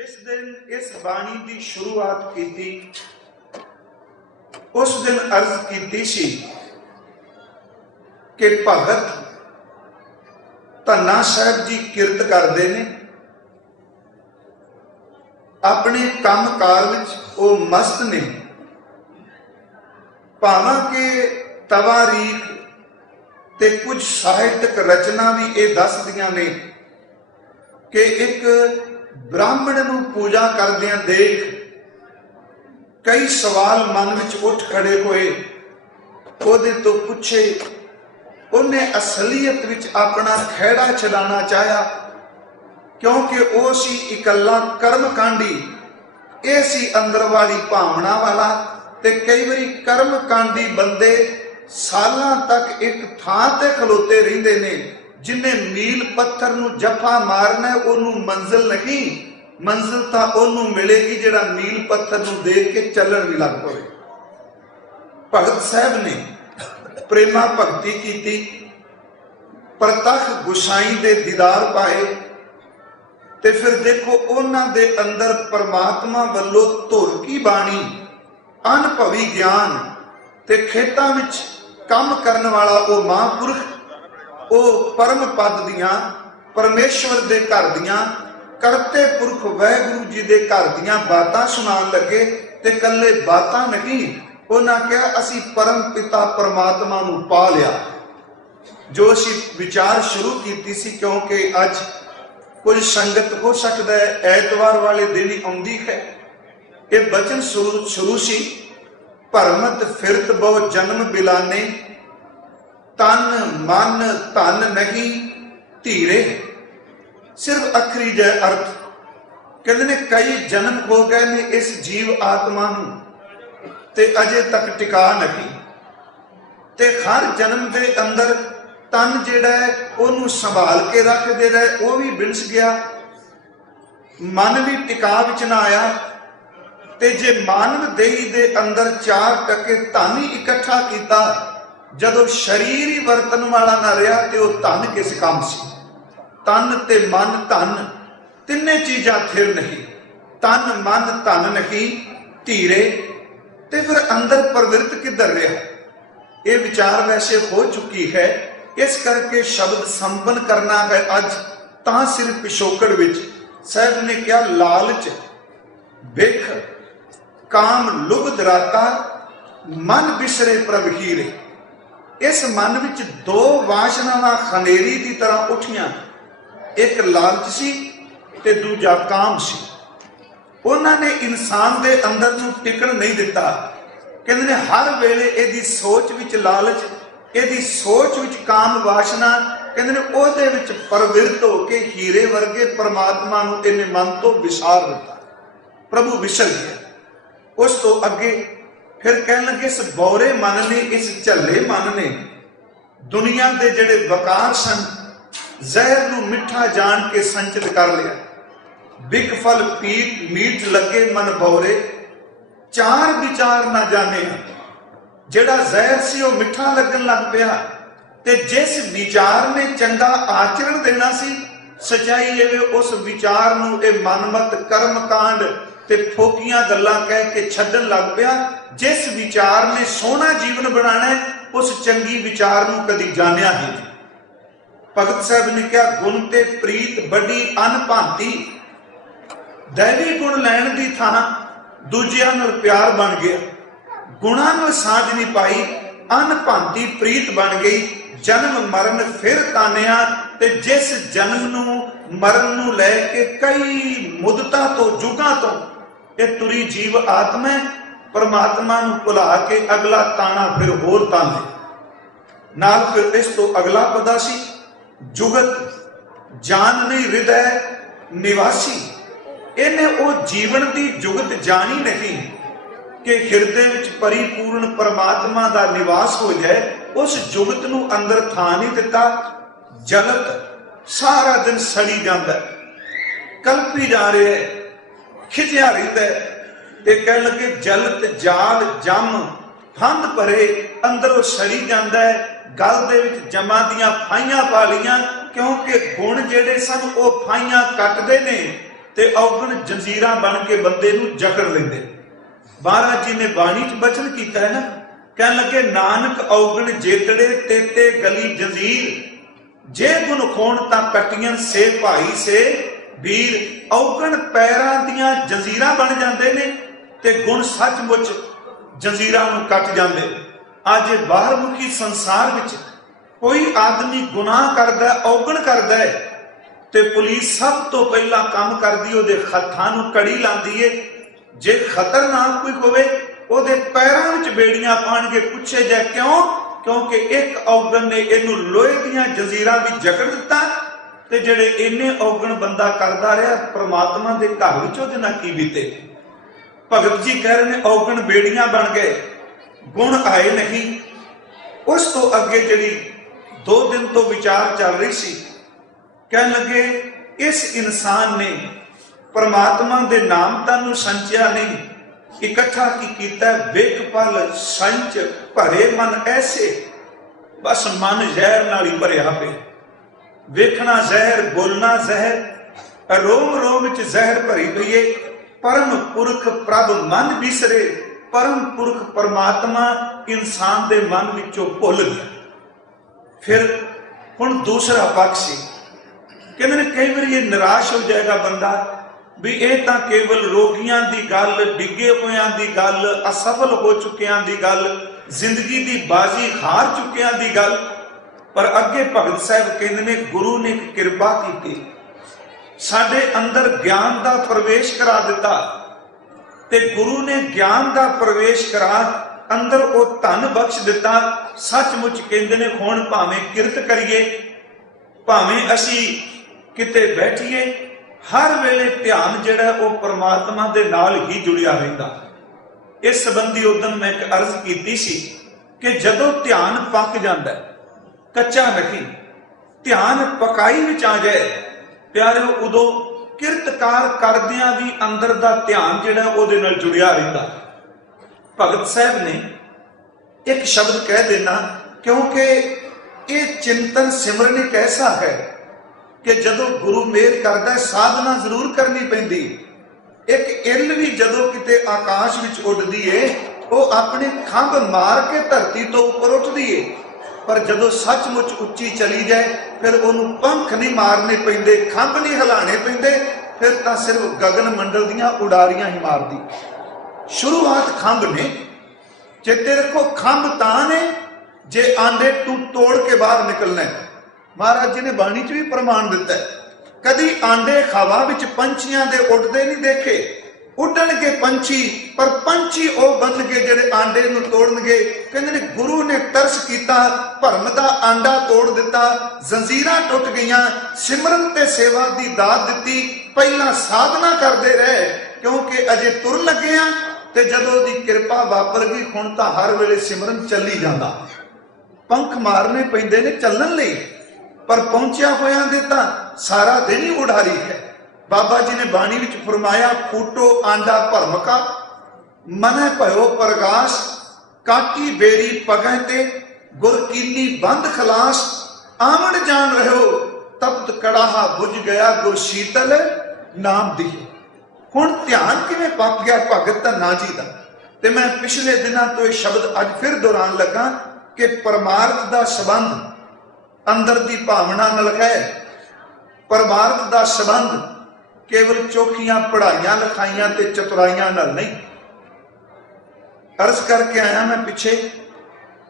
जिस दिन इस बाणी की शुरुआत की उस दिन अर्ज की सी कि भगत धन्ना साहब जी किरत करते हैं, अपने काम कार विच वो मस्त ने, भावां के तवारीख ते कुछ साहित्यक रचना भी ये दसदियां ने कि एक ब्राह्मण नूं पूजा करदियां देख कई सवाल मन विच उठ खड़े होए। ओहदे तो पुछे, उन्हें असलीयत विच अपना खैड़ा छडाना चाहा क्योंकि वो सी इकल्ला कर्मकांडी, ये सी अंदर वाली भावना वाला। ते कई बारी कर्मकांडी बंदे सालां तक एक थां ते खलोते रहिंदे ने, जिन्हें मील पत्थर नूं जफा मारना ओनू मंजिल नहीं, मंजिल तां ओनू मिलेगी जिहड़ा मील पत्थर नूं देख के चलण भी लग पवे। भगत साहब ने प्रेमा भगती की, प्रतख गुसाई दे दीदार पाए, ते फिर देखो उन्हां दे अंदर परमात्मा वल्लों धुरकी बाणी, अनुभवी ज्ञान ते खेतां विच काम करन वाला वो महापुरख, वो परम पद दियां परमेश्वर दे घर दियां करते पुरख वाहिगुरू जी दे घर दियां बातां सुनान लगे। ते कल्ले बातां नहीं, उन्हां कहा असी परम पिता परमात्मा नूं पा लिया। जो असी विचार शुरू की सी, क्योंकि अज कुछ संगत हो सकता है ऐतवार वाले दिन ही आउंदी है। ये बचन शुरू सी, भरमत फिरत बहु जन्म बिलाने, तन मन धन नहीं धीरे। सिर्फ अखरी जय अर्थ कहते ने कई जन्म हो गए ने इस जीव आत्मा नूं ते अजे तक टिका नहीं। ते हर जन्म दे अंदर तन जिहड़ा है ओनू संभाल के रखदे रहे, वो भी बिनस गया, मन भी टिका विच ना आया। ते जे मानव देही दे अंदर 4% धन ही इकट्ठा किया, जदों शरीर ही वरतन वाला ना रहा तो वह धन किस काम से। तन ते मन धन तिन्ने चीजा थिर नहीं, तन मन धन नहीं धीरे। ते फिर अंदर प्रवृत्त किधर रहा, ये विचार वैसे हो चुकी है। इस करके शब्द संपन्न करना है अज तां सिर्फ पिछोकड़ विच। साहब ने क्या लालच बिख काम लुभ दराता, मन बिसरे प्रभ हीरे। इस मन विच दो वासनावां खनेरी की तरह उठियां, एक लालच सी ते दूजा काम सी। उन्होंने इंसान दे अंदर नूं टिकण नहीं दिता। कहंदे ने हर वेले इहदी सोच विच लालच, इहदी सोच विच काम वासना, कहंदे ने ओहदे विच प्रवृत्त हो के हीरे वर्गे परमात्मा नूं इहने मन तो विसार दिता, प्रभु विसर गया। उस तो अगे फिर कहन लगे इस बौरे मन ने, इस झल्ले मन ने दुनिया के जिहड़े वकार सन, जहर नूं मिठा जान के संचित कर लिया। बिक फल पीट मीठ लगे मन बौरे, चार विचार ना जाने। जिहड़ा जहर सी वो मिठा लगन लग पिया, ते जिस विचार ने चंगा आचरण देना सी, सच्चाई है उस विचार नूं ए मनमत कर्म कांड ते फोकियां गल्लां कह के छड्डन लग पिया। जिस विचार ने सोहना जीवन बनाना है, उस चंगी विचार नूं कदी जानिया ही नहीं। भगत साहब ने कहा गुण ते प्रीत बड़ी अनभांति, दैवी गुण लैण दी थां दूजियां नाल प्यार बन गया। गुणां नूं साझ नहीं पाई, अनभांति प्रीत बन गई। जन्म मरण फिर तानिया, ते जिस जन्म नूं मरण नूं लै के कई मुदतां तो जुगां तो ये तुरी जीव आत्मा परमात्मा नूं भुला के अगला ताना फिर होर ताने नाल। फिर इस तो अगला पदा सी जुगत जान नहीं हृदय निवासी। इन्हें वो जीवन की जुगत जानी नहीं कि हृदय विच परिपूर्ण परमात्मा का निवास हो जाए। उस जुगत नूं अंदर थां नहीं दिता। जगत सारा दिन सड़ी जाता है, कल्पी जा रहा है, खिंचिया रहिंदा है। ते कह लगे जलत जाल जम फंद भरे, अंदरों सड़ी जाता है। गल दे विच जमा दियां फाइयां पा लियां, क्योंकि गुण जेड़े सन वो फाइयां कटदे ने ते औगण जंजीरां बन के बंदे नूं जकड़ लैंदे। महाराज जी ने बाणी च बचन कीता है ना, कहन लगे नानक औगण जेतड़े तेते गली जंजीर, जे गुण खोण तां कटियन से भाई से वीर। औगण पैरां दियां जंजीरां बन जांदे ने ते गुण सचमुच जंजीरां नूं कट जांदे। अज बाहरमुखी संसार विच कोई आदमी गुनाह करदा, औगण करदा है ते पुलिस सब तो पहला काम करदी ओदे हत्थां नूं कड़ी लांदी है। जे खतरनाक कोई होवे ओदे पैरां विच बेड़ियां पाणगे। पुछे जाए क्यों? क्योंकि एक औगण ने इहनूं लोहे दीयां जंजीरां विच जकड़ दित्ता ते जिहड़े इन्ने औगण बंदा करदा रहा परमात्मा दे घर विच ओहदे नाल की बीते। भगत जी कह रहे ने औगण बेड़ियां बन गए, गुण आए नहीं। उस तो अगे जिहड़ी 2 दिन तो विचार चल रही सी, कहने लगे इस इंसान ने परमात्मा दे नाम तानू संचिया नहीं, इकट्ठा की कीता विक पल संच भरे मन ऐसे। बस मन जहर नाल ही भरिया पे, वेखना जहर बोलना जहर, रोम रोम च जहर भरी पई है। परम पुरख प्रभ मन बिसरे, परम पुरख परमात्मा इंसान दे मन विचों भुल गया। फिर हुण दूसरा पक्ष सी, कहते हैं कई बार ये निराश हो जाएगा बंदा भी ये तो केवल रोगियां की गल, डिगे हुए की गल, असफल हो चुकिया की गल, जिंदगी की बाजी हार चुकिया की गल। पर अगे भगत साहब कहते हैं गुरु ने एक कृपा की, साडे अंदर ज्ञान का प्रवेश करा दिता ते गुरु ने ज्ञान का प्रवेश करा अंदर वो धन बख्श दिता। सचमुच कहते हैं हुण भावें किरत करिए, भावें असी किते बैठिए, हर वेले ध्यान जिहड़ा वो परमात्मा दे नाल ही जुड़िया रहिंदा। इस संबंधी उदन मैं एक अर्ज कीती सी कि जदों ध्यान पक जांदा, कच्चा नहीं, ध्यान पकाई विच आ जाए प्यारे, उदों किरतकार करदियां भी अंदर दा ध्यान जिहड़ा ओहदे नाल जुड़िया रहिंदा। भगत साहब ने एक शब्द कह देना, क्योंकि ये चिंतन सिमरन एक ऐसा है कि जदों गुरु मेहर करदा साधना जरूर करनी पैंदी। एक इल भी जदों किते आकाश विच उड़दी है वो अपने खंभ मार के धरती तो उपर उठदी है, पर जदों सचमुच उच्ची चली जाए फिर उन्हों पंख नहीं मारने पैंदे, खंभ नहीं हिलाने पैंदे, फिर तां सिर्फ गगन मंडल दीयां उडारियां ही मारदी। शुरुआत खंभ ने, चेते रखो खंभ तां ने जे आंडे तू तोड़ के बाहर निकलना है। महाराज जी ने बाणी च भी प्रमाण दिता है, कदी आंडे हवा विच पंछियां दे उड़दे नहीं देखे। उड़नगे पंछी, पर पंछी ओ बनगे जिहड़े आंडे नूं तोड़नगे। कहंदे ने गुरु ने तरस कीता, भरम दा आंडा तोड़ दिता, जंजीरां टुट गईयां, सिमरन ते सेवा दी दात दित्ती। पहला साधना करदे रहे क्योंकि अजे तुर लगे आ, ते जदों दी किरपा वापर गई हुण तां हर वेले सिमरन चली जांदा। पंख मारने पैंदे ने चलण लई, पर पहुंचिया होया दे तां सारा दिन ही उड़ारी है। बाबा जी ने बाणी विच फरमाया, फूटो आंडा भरम का, मन भयो प्रकाश, काटी बेरी पगह ते, गुर कीनी बंद खलास, आमण जान रहो तप्त कड़ाहा बुझ गया, गुर शीतल नाम दी। हुण ध्यान किवें पक गया भगत धन्ना जी दा। ते मैं पिछले दिनों तो यह शब्द अज फिर दोहरान लगा कि परमार्थ दा संबंध अंदर दी भावना नाल है। परमार्थ दा संबंध केवल चौखियां पढ़ाइयां लिखाइयां ते चतुराइयां नाल नहीं। अर्ज करके आया मैं पिछे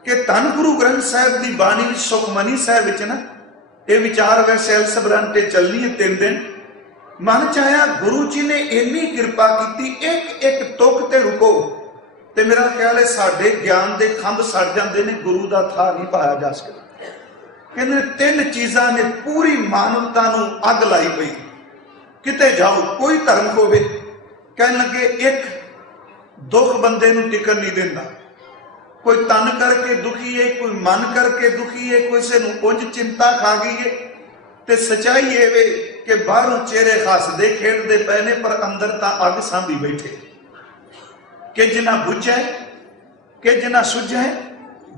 कि धन गुरु ग्रंथ साहिब की बाणी विच सुखमनी साहिब विच ना ये विचार वैसे एलसबरंटे चलनी है 3 दिन। मन च आया गुरु जी ने इन्नी कृपा की, एक एक तुक ते रुको, ते मेरा ख्याल है साडे ज्ञान के खंभ सड़ जाते हैं, गुरु का था नहीं पाया जा सकता। कहते 3 चीजा ने पूरी मानवता नूं अग लाई पई। किते जाओ कोई धर्म होवे, कहने लगे एक दुख बंदे नूं टिकन नहीं देंदा। कोई तन करके दुखी है, कोई मन करके दुखी है, किसी नूं उंज चिंता खा गई है। ते सच्चाई ये वे कि बाहरों चेहरे हसदे खेडदे पए ने, पर अंदर तां अग सांभी बैठे। कि जिना बुझे कि जिना सुझे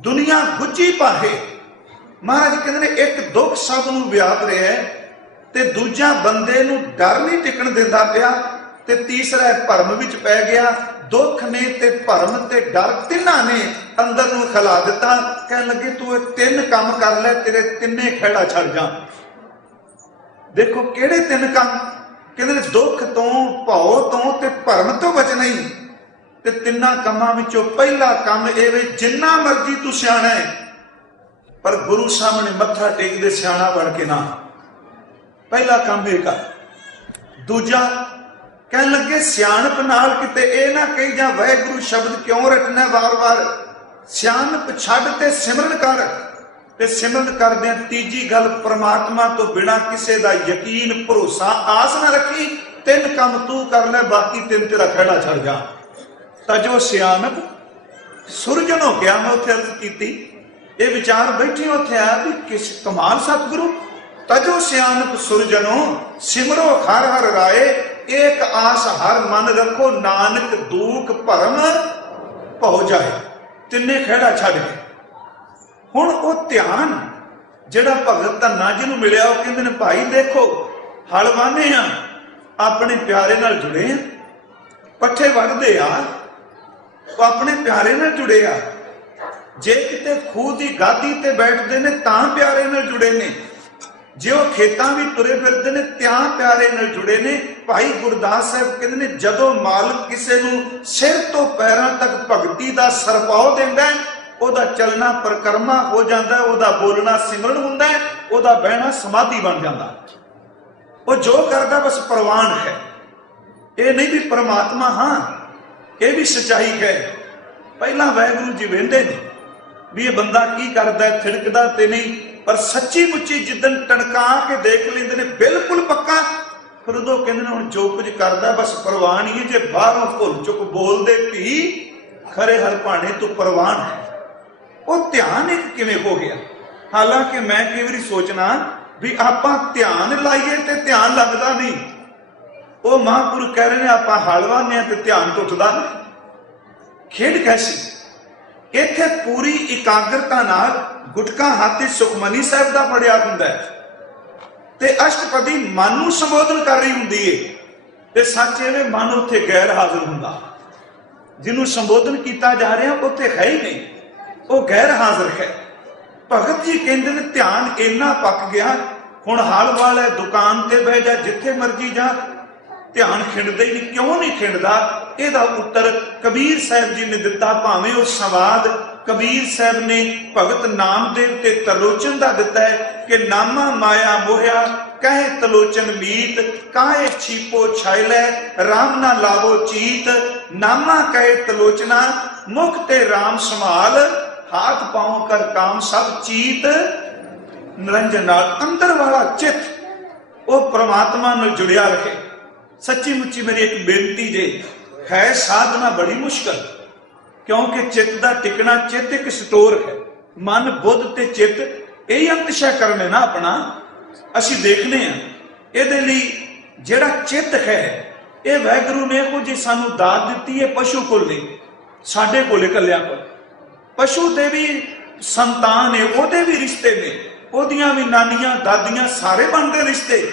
दुनिया बुझी पाहे। महाराज कहते हैं एक दुख सब नूं व्याप रहा है, ਤੇ ਦੂਜਾ ਬੰਦੇ ਨੂੰ ਡਰ ਨਹੀਂ ਟਿਕਣ ਦਿੰਦਾ ਪਿਆ, ਤੇ ਤੀਸਰਾ ਭਰਮ ਵਿੱਚ ਪੈ ਗਿਆ। ਦੁੱਖ ਨੇ ਤੇ ਭਰਮ ਤੇ ਡਰ ਤਿੰਨਾਂ ਨੇ ਅੰਦਰ ਨੂੰ ਖਿਲਾ ਦਿੱਤਾ। ਕਹਿਣ ਲੱਗੇ ਤੂੰ ਇਹ ਤਿੰਨ ਕੰਮ ਕਰ ਲੈ, ਤੇਰੇ ਤਿੰਨੇ ਖਹਿੜਾ ਛੱਡ ਜਾ। ਦੇਖੋ ਕਿਹੜੇ ਤਿੰਨ ਕੰਮ? ਕਹਿੰਦੇ ਦੁੱਖ ਤੋਂ, ਭਉ ਤੋਂ ਤੇ ਭਰਮ ਤੋਂ ਬਚਣਾ ਹੀ। ਤੇ ਤਿੰਨਾਂ ਕੰਮਾਂ ਵਿੱਚੋਂ ਪਹਿਲਾ ਕੰਮ ਇਹ ਵੇ, ਜਿੰਨਾ ਮਰਜ਼ੀ ਤੂੰ ਸਿਆਣਾ ਹੈ ਪਰ ਗੁਰੂ ਸਾਹਮਣੇ ਮੱਥਾ ਟੇਕਦੇ ਸਿਆਣਾ ਬਣ ਕੇ ਨਾ। ਪਹਿਲਾ ਕੰਮ ਇਹ ਕਰ। ਦੂਜਾ ਕਹਿਣ ਲੱਗੇ ਸਿਆਣਪ ਨਾਲ ਕਿਤੇ ਇਹ ਨਾ ਕਹੀ ਜਾ ਵਾਹਿਗੁਰੂ ਸ਼ਬਦ ਕਿਉਂ ਰਟਣਾ ਵਾਰ-ਵਾਰ। ਸਿਆਣਪ ਛੱਡ ਤੇ ਸਿਮਰਨ ਕਰ। ਤੇ ਸਿਮਰਨ ਕਰਦਿਆਂ ਤੀਜੀ ਗੱਲ, ਪ੍ਰਮਾਤਮਾ ਤੋਂ ਬਿਨਾਂ ਕਿਸੇ ਦਾ ਯਕੀਨ, ਭਰੋਸਾ, ਆਸ ਨਾ ਰੱਖੀ। ਤਿੰਨ ਕੰਮ ਤੂੰ ਕਰ ਲੈ, ਬਾਕੀ ਤਿੰਨ ਤੇਰਾ ਖਹਿੜਾ ਛੱਡ ਜਾ। ਤਾਂ ਜੋ ਸਿਆਣਪ ਸੁਰਜਨ ਹੋ ਗਿਆ। ਮੈਂ ਉੱਥੇ ਅਰਜ਼ ਕੀਤੀ, ਇਹ ਵਿਚਾਰ ਬੈਠੀ ਉੱਥੇ ਆਇਆ ਵੀ ਕਿਸ ਕਮਾਲ ਸਤਿਗੁਰੂ। ਤਜੋ ਸਿਆਣਪ ਸੁਰਜਨੋ ਸਿਮਰੋ ਹਰ ਹਰ ਰਾਏ, ਏਕ ਆਸ ਹਰ ਮਨ ਰੱਖੋ, ਨਾਨਕ ਦੂਖ ਭਰਮ ਭਉ ਜਾਏ। ਤਿੰਨੇ ਖਹਿੜਾ ਛੱਡ ਕੇ ਹੁਣ ਉਹ ਧਿਆਨ ਜਿਹੜਾ ਭਗਤ ਧੰਨਾ ਜੀ ਨੂੰ ਮਿਲਿਆ, ਉਹ ਕਹਿੰਦੇ ਨੇ ਭਾਈ ਦੇਖੋ ਹਲ ਵਾਹਨੇ ਆ, ਆਪਣੇ ਪਿਆਰੇ ਨਾਲ ਜੁੜੇ ਆ, ਪੱਠੇ ਵੱਢਦੇ ਆ, ਉਹ ਆਪਣੇ ਪਿਆਰੇ ਨਾਲ ਜੁੜੇ ਆ। ਜੇ ਕਿਤੇ ਖੂਹ ਦੀ ਗਾਦੀ ਤੇ ਬੈਠਦੇ ਨੇ ਤਾਂ ਪਿਆਰੇ ਨਾਲ ਜੁੜੇ ਨੇ, ਜੇ ਉਹ ਖੇਤਾਂ ਵੀ ਤੁਰੇ ਫਿਰਦੇ ਨੇ ਤਾਂ ਪਿਆਰੇ ਨਾਲ ਜੁੜੇ ਨੇ। ਭਾਈ ਗੁਰਦਾਸ ਸਾਹਿਬ ਕਹਿੰਦੇ ਨੇ ਜਦੋਂ ਮਾਲਕ ਕਿਸੇ ਨੂੰ ਸਿਰ ਤੋਂ ਪੈਰਾਂ ਤੱਕ ਭਗਤੀ ਦਾ ਸਰਪਾਉ ਦਿੰਦਾ, ਉਹਦਾ ਚੱਲਣਾ ਪਰਕਰਮਾ ਹੋ ਜਾਂਦਾ, ਉਹਦਾ ਬੋਲਣਾ ਸਿਮਰਨ ਹੁੰਦਾ, ਉਹਦਾ ਬਹਿਣਾ ਸਮਾਧੀ ਬਣ ਜਾਂਦਾ। ਉਹ ਜੋ ਕਰਦਾ ਬਸ ਪ੍ਰਵਾਨ ਹੈ। ਇਹ ਨਹੀਂ ਵੀ ਪਰਮਾਤਮਾ, ਹਾਂ ਇਹ ਵੀ ਸੱਚਾਈ ਹੈ। ਪਹਿਲਾਂ ਵਾਹਿਗੁਰੂ ਜੀ ਵੇਂਦੇ ਨੇ ਵੀ ਇਹ ਬੰਦਾ ਕੀ ਕਰਦਾ, ਥਿੜਕਦਾ ਤੇ ਨਹੀਂ, ਪਰ ਸੱਚੀ ਮੁੱਚੀ ਜਿੱਦਣ ਟਣਕਾ ਕੇ ਦੇਖ ਲੈਂਦੇ ਨੇ ਬਿਲਕੁਲ ਪੱਕਾ, ਫਿਰ ਉਦੋਂ ਕਹਿੰਦੇ ਨੇ ਹੁਣ ਜੋ ਕੁਝ ਕਰਦਾ ਬਸ ਪ੍ਰਵਾਨ ਹੀ ਹੈ। ਜੇ ਬਾਹਰੋਂ ਭੁੱਲ ਚੁੱਕ ਬੋਲਦੇ ਧੀ, ਖਰੇ ਹਰ ਭਾਣੇ ਤੂੰ ਪ੍ਰਵਾਨ ਹੈ। ਉਹ ਧਿਆਨ ਇੱਕ ਕਿਵੇਂ ਹੋ ਗਿਆ? ਹਾਲਾਂਕਿ ਮੈਂ ਕਈ ਵਾਰੀ ਸੋਚਣਾ ਵੀ ਆਪਾਂ ਧਿਆਨ ਲਾਈਏ ਤੇ ਧਿਆਨ ਲੱਗਦਾ ਨਹੀਂ। ਉਹ ਮਹਾਂਪੁਰਖ ਕਹਿ ਰਹੇ ਨੇ ਆਪਾਂ ਹਲ ਵਾਹਨੇ ਆ ਤੇ ਧਿਆਨ ਟੁੱਟਦਾ ਨਹੀਂ। ਖੇਡ ਕੈਸੀ? ਇੱਥੇ ਪੂਰੀ ਇਕਾਗਰਤਾ ਨਾਲ ਗੁਟਕਾ ਹੱਥ ਸੁਖਮਨੀ ਸਾਹਿਬ ਦਾ ਫੜਿਆ ਹੁੰਦਾ ਹੈ ਤੇ ਅਸ਼ਟਪਦੀ ਮਨ ਨੂੰ ਸੰਬੋਧਨ ਕਰ ਰਹੀ ਹੁੰਦੀ ਏ, ਤੇ ਸੱਚ ਐਵੇਂ ਮਨ ਉੱਥੇ ਗੈਰ ਹਾਜ਼ਰ ਹੁੰਦਾ। ਜਿਹਨੂੰ ਸੰਬੋਧਨ ਕੀਤਾ ਜਾ ਰਿਹਾ ਉੱਥੇ ਹੈ ਹੀ ਨਹੀਂ, ਉਹ ਗੈਰ ਹਾਜ਼ਰ ਹੈ। ਭਗਤ ਜੀ ਕਹਿੰਦੇ ਨੇ ਧਿਆਨ ਇੰਨਾ ਪੱਕ ਗਿਆ, ਹੁਣ ਹਲ ਵਾਲਾ ਦੁਕਾਨ ਤੇ ਬਹਿ ਜਾ, ਜਿੱਥੇ ਮਰਜੀ ਜਾ, ਧਿਆਨ ਖਿੰਡਦਾ ਹੀ ਨਹੀਂ। ਕਿਉਂ ਨਹੀਂ ਖਿੰਡਦਾ? ਇਹਦਾ ਉੱਤਰ ਕਬੀਰ ਸਾਹਿਬ ਜੀ ਨੇ ਦਿੱਤਾ। ਭਾਵੇਂ ਉਹ ਸਵਾਦ ਕਬੀਰ ਸਾਹਿਬ ਨੇ ਭਗਤ ਨਾਮਦੇਵ ਤੇ ਤਲੋਚਨ ਦਾ ਦਿੱਤਾ ਹੈ ਕਿ ਨਾਮਾ ਮਾਇਆ ਮੋਹਿਆ ਕਹੇ ਤਲੋਚਨ ਮੀਤ, ਕਾਹੇ ਛੀਪੋ ਛਾਇਲੇ ਰਾਮ ਨਾ ਲਾਵੋ ਚੀਤ, ਨਾਮਾ ਕਹੇ ਤਲੋਚਨਾ ਮੁਖ ਤੇ ਰਾਮ ਸੰਭਾਲ, ਹਾਥ ਪਾਉ ਕਰ ਕਾਮ ਸਭ ਚੀਤ। ਨਿਰੰਜਨ ਨਾਲ ਅੰਦਰ ਵਾਲਾ ਚਿੱਤ ਉਹ ਪ੍ਰਮਾਤਮਾ ਨਾਲ ਜੁੜਿਆ ਰਹੇ। ਸੱਚੀ ਮੁੱਚੀ ਮੇਰੀ ਇੱਕ ਬੇਨਤੀ ਜੇ, ਹੈ ਸਾਧਨਾ ਬੜੀ ਮੁਸ਼ਕਲ, ਕਿਉਂਕਿ ਚਿੱਤ ਦਾ ਟਿਕਣਾ, ਚਿੱਤ ਇੱਕ ਸਟੋਰ ਹੈ। ਮਨ, ਬੁੱਧ ਤੇ ਚਿੱਤ ਇਹ ਅੰਤਸ਼ਾ ਕਰਨ ਹੈ ਨਾ ਆਪਣਾ, ਅਸੀਂ ਦੇਖਨੇ ਆ। ਇਹਦੇ ਲਈ ਜਿਹੜਾ ਚਿੱਤ ਹੈ, ਇਹ ਵਾਹਿਗੁਰੂ ਨੇ ਇਹੋ ਜਿਹੀ ਸਾਨੂੰ ਦਾਤ ਦਿੱਤੀ ਹੈ। ਪਸ਼ੂ ਕੋਲ ਨਹੀਂ, ਸਾਡੇ ਕੋਲ ਇਕੱਲਿਆਂ ਕੋਲ। ਪਸ਼ੂ ਦੇ ਵੀ ਸੰਤਾਨ ਨੇ, ਉਹਦੇ ਵੀ ਰਿਸ਼ਤੇ ਨੇ, ਉਹਦੀਆਂ ਵੀ ਨਾਨੀਆਂ ਦਾਦੀਆਂ ਸਾਰੇ ਬਣਦੇ ਰਿਸ਼ਤੇ,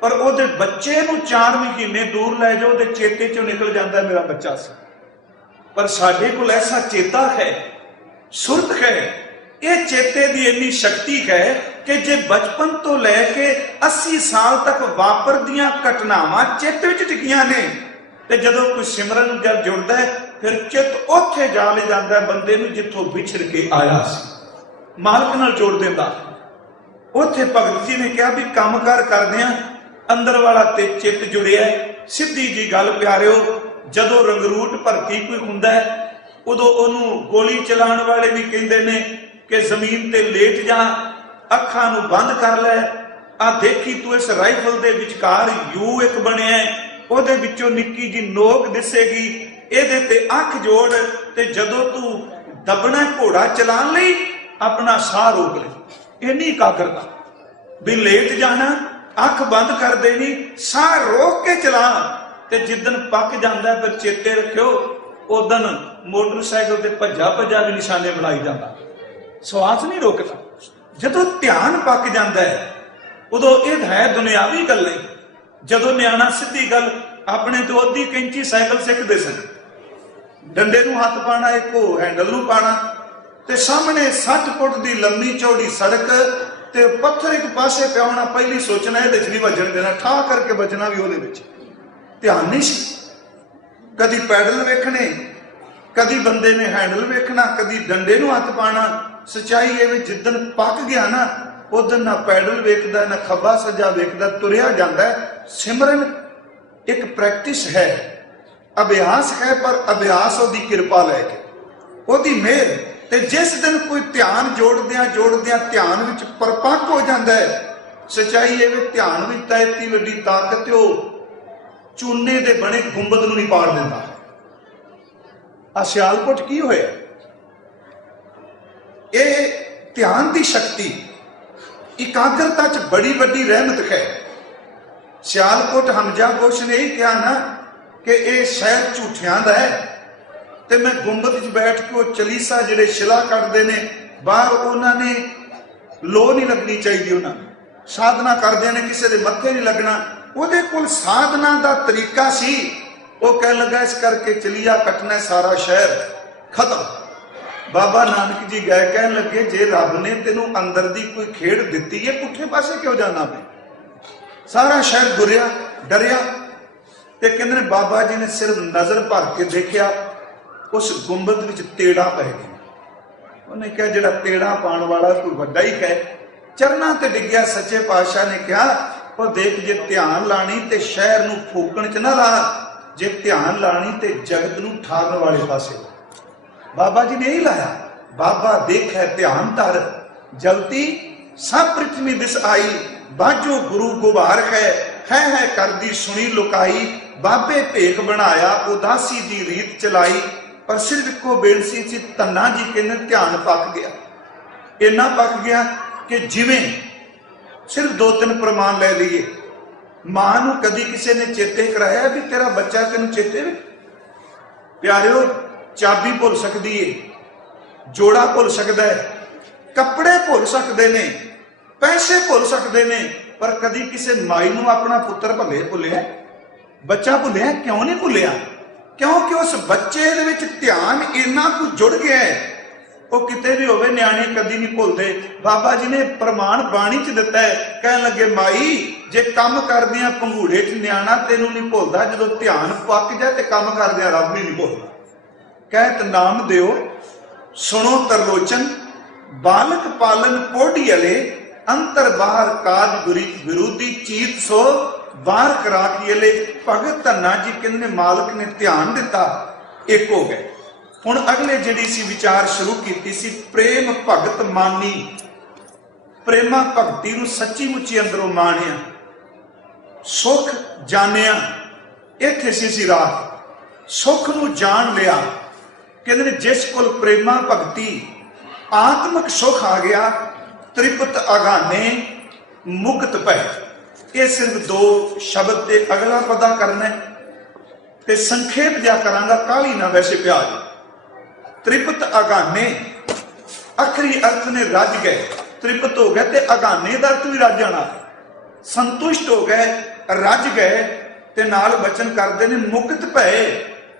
ਪਰ ਉਹਦੇ ਬੱਚੇ ਨੂੰ 4 ਮਹੀਨੇ ਦੂਰ ਲੈ ਜਾਓ ਤੇ ਚੇਤੇ ਚੋਂ ਨਿਕਲ ਜਾਂਦਾ ਮੇਰਾ ਬੱਚਾ ਸੀ। ਪਰ ਸਾਡੇ ਕੋਲ ਐਸਾ ਚੇਤਾ ਹੈ, ਸੁਰਤ ਹੈ, ਇਹ ਚੇਤੇ ਦੀ ਇੰਨੀ ਸ਼ਕਤੀ ਹੈ ਕਿ ਜੇ ਬਚਪਨ ਤੋਂ ਲੈ ਕੇ 80 ਸਾਲ ਤੱਕ ਵਾਪਰਦੀਆਂ ਘਟਨਾਵਾਂ ਚਿੱਤ ਵਿੱਚ ਟਿਕੀਆਂ ਨੇ, ਤੇ ਜਦੋਂ ਕੋਈ ਸਿਮਰਨ ਜਦ ਜੁੜਦਾ ਹੈ ਫਿਰ ਚਿੱਤ ਉੱਥੇ ਜਾ ਲੈ ਜਾਂਦਾ ਬੰਦੇ ਨੂੰ ਜਿੱਥੋਂ ਵਿਛੜ ਕੇ ਆਇਆ ਸੀ, ਮਾਲਕ ਨਾਲ ਜੋੜ ਦਿੰਦਾ। ਉੱਥੇ ਭਗਤ ਜੀ ਨੇ ਕਿਹਾ ਵੀ ਕੰਮਕਾਰ ਕਰਦੇ ਆ, ਅੰਦਰ ਵਾਲਾ ਤੇ ਚਿੱਤ ਜੁੜਿਆ। ਸਿੱਧੀ ਜੀ ਗੱਲ ਪਿਆਰਿਓ, ਜਦੋਂ ਰੰਗਰੂਟ ਭਰਤੀ ਕੋਈ ਹੁੰਦਾ ਹੈ, ਉਦੋਂ ਉਹਨੂੰ ਗੋਲੀ ਚਲਾਉਣ ਵਾਲੇ ਵੀ ਕਹਿੰਦੇ ਨੇ ਕਿ ਜ਼ਮੀਨ ਤੇ ਲੇਟ ਜਾ, ਅੱਖਾਂ ਨੂੰ ਬੰਦ ਕਰ ਲੈ, ਆ ਦੇਖੀ ਤੂੰ ਇਸ ਰਾਈਫਲ ਦੇ ਵਿਚਕਾਰ ਯੂ ਇੱਕ ਬਣਿਆ, ਉਹਦੇ ਵਿੱਚੋਂ ਨਿੱਕੀ ਜੀ ਨੋਕ ਦਿਸੇਗੀ, ਇਹਦੇ ਤੇ ਅੱਖ ਜੋੜ, ਤੇ ਜਦੋਂ ਤੂੰ ਦਬਣਾ ਘੋੜਾ ਚਲਾਉਣ ਲਈ ਆਪਣਾ ਸਾਹ ਰੋਕ ਲੈ। ਇੰਨੀ ਇਕਾਗਰਤਾ ਵੀ ਲੇਟ ਜਾਣਾ, ਅੱਖ ਬੰਦ ਕਰ ਦੇਣੀ, ਸਾਹ ਰੋਕ ਕੇ ਚਲਾ। ਤੇ ਜਿੱਦਣ ਪੱਕ ਜਾਂਦਾ ਫਿਰ ਚੇਤੇ ਰੱਖਿਓ, ਉਦਣ ਮੋਟਰਸਾਈਕਲ ਤੇ ਭੱਜਾ ਵੀ ਨਿਸ਼ਾਨੇ ਬਣਾਈ ਜਾਂਦਾ, ਸਵਾਸ ਨਹੀਂ ਰੋਕਦਾ। ਜਦੋਂ ਧਿਆਨ ਪੱਕ ਜਾਂਦਾ ਹੈ उदों ये है दुनियावी गल्लां। जदों न्याणा सीधी गल अपने तो अद्धी कैंची साइकिल सिखदे सन, डंडे नूं हथ पाना, एक हैंडल नूं पाना, ते सामने 60 फुट की लंबी चौड़ी सड़क ते पत्थर एक पासे पियाउणा, पहली सोचना ये नहीं वजन देना, ठा करके बजना भी ਉਹਦੇ ਵਿੱਚ ध्यान नहीं सी। कदी पैडल वेखने, कदी बंदे ने हैंडल वेखना, कदी डंडे नूं हथ पाना। सच्चाई ये जिद्दन पक गया ना, उदन ना पैडल वेखदा, ना खब्बा सज्जा वेखदा, तुरिया जांदा है। सिमरन एक प्रैक्टिस है, अभ्यास है, पर अभ्यास ओदी कृपा लैके, ओदी मेहर। ते जिस दिन कोई ध्यान जोड़दियां ध्यान विच परपक्क हो जाता है, सच्चाई ये ध्यान विच तां इतनी वड्डी ताकत है, चूने दे बने गुंबद नूं नहीं पाड़ दिंदा। आ सियालकोट की होया, ये ध्यान की शक्ति एकाग्रता च बड़ी वड्डी रहमत है। सियालकोट हमजा घोष ने यही कहा ना कि यह शहर झूठियां दा है, ते मैं गुंबद च बैठ के वो चलीसा जिहड़े शिला कटदे ने बाहर, उन्होंने लो नहीं लगनी चाहिए, उन्होंने साधना करदे ने किसी दे मत्थे नहीं लगना। ਉਹਦੇ ਕੋਲ साधना का तरीका सी, वो कह लगा इस करके चलिया कटना सारा शहर खत्म। बाबा नानक जी गए कहन लगे, जे रब ने तेनू अंदर दी कोई खेड़ दिती है, पुठे पासे क्यों जाना पे? सारा शहर गुरिया डरिया, ते कहंदे बाबा जी ने सिर्फ नजर भर के देखा, उस गुंबद विच तेड़ा पै गया। उन्हें कहा जिहड़ा तेड़ा पाण वाला कोई वड्डा ही है, चरना ते डिग्या। सच्चे पातशाह ने कहा, और देख जे ध्यान लानी ते शहर नूं फूकण च ना ला, जे ध्यान लानी ते जगत नूं ठारन वाले पासे। बाबा जी ने यही लाया, बाबा देख है ध्यान धर, जलती सब पृथ्वी दिस आई, बाजो गुरु गुबार है कर दी सुनी लुकाई, बाबे भेख बनाया उदासी दी रीत चलाई। पर सिर्फ को बेनसी सी तन्ना जी कहने ध्यान पक गया, इन्ना पक गया कि जिवें सिर्फ 2-3 प्रमाण ले लिए। मां नूं कदी किसी ने चेते कराया भी तेरा बच्चा तेन चेते में? प्यारिओ, चाबी भुल सकती है, जोड़ा भुल सकता है, कपड़े भुल सकते ने, पैसे भुल सकते ने, पर कदी किसी माई नूं अपना पुत्र भुलिया? बच्चा भुलिया क्यों नहीं भुलिया? क्योंकि उस बच्चे दे विच ध्यान इन्ना कुछ जुड़ गया है, वो किते भी होवे न्याणे कदी नहीं भुलते। बाबा जी ने प्रमाण बाणी च दिता है, कह लगे माई जे काम करदियां पंघूड़े च न्याणा तेनू नहीं भुलदा, जदों ध्यान पक जाए ते काम करदियां रब भी नहीं भुलदा। कहत नाम दिओ सुनो तरलोचन, बालक पालन पोढ़ी अले, अंतर बाहर काज विरोधी चीत सो बाहर करा की अले। भगत धन्ना जी कहने मालक ने ध्यान दिता, एक हो गए। हुण अगले जिहड़ी सी विचार शुरू कीती सी, प्रेम भगत मानी, प्रेमा भगती नूं सच्ची मुच्ची अंदरों माणिया, सुख जानिया। इत्थे सी राह सुख नूं जान लिया। कहंदे जिस कोल प्रेमा भगती आत्मक सुख आ गया, त्रिपत अगाने मुक्त पै। ये सिर्फ 2 शब्द ते अगला पता करना ते संखेप जा करांगा, काली ना वैसे प्यार। त्रिपत अगाने आखिरी अर्थ ने रज गए, त्रिपत हो गए ते अगाने का अर्थ भी रज जाना, संतुष्ट हो गए, रज गए। ते नाल बचन करते ने मुक्त भए,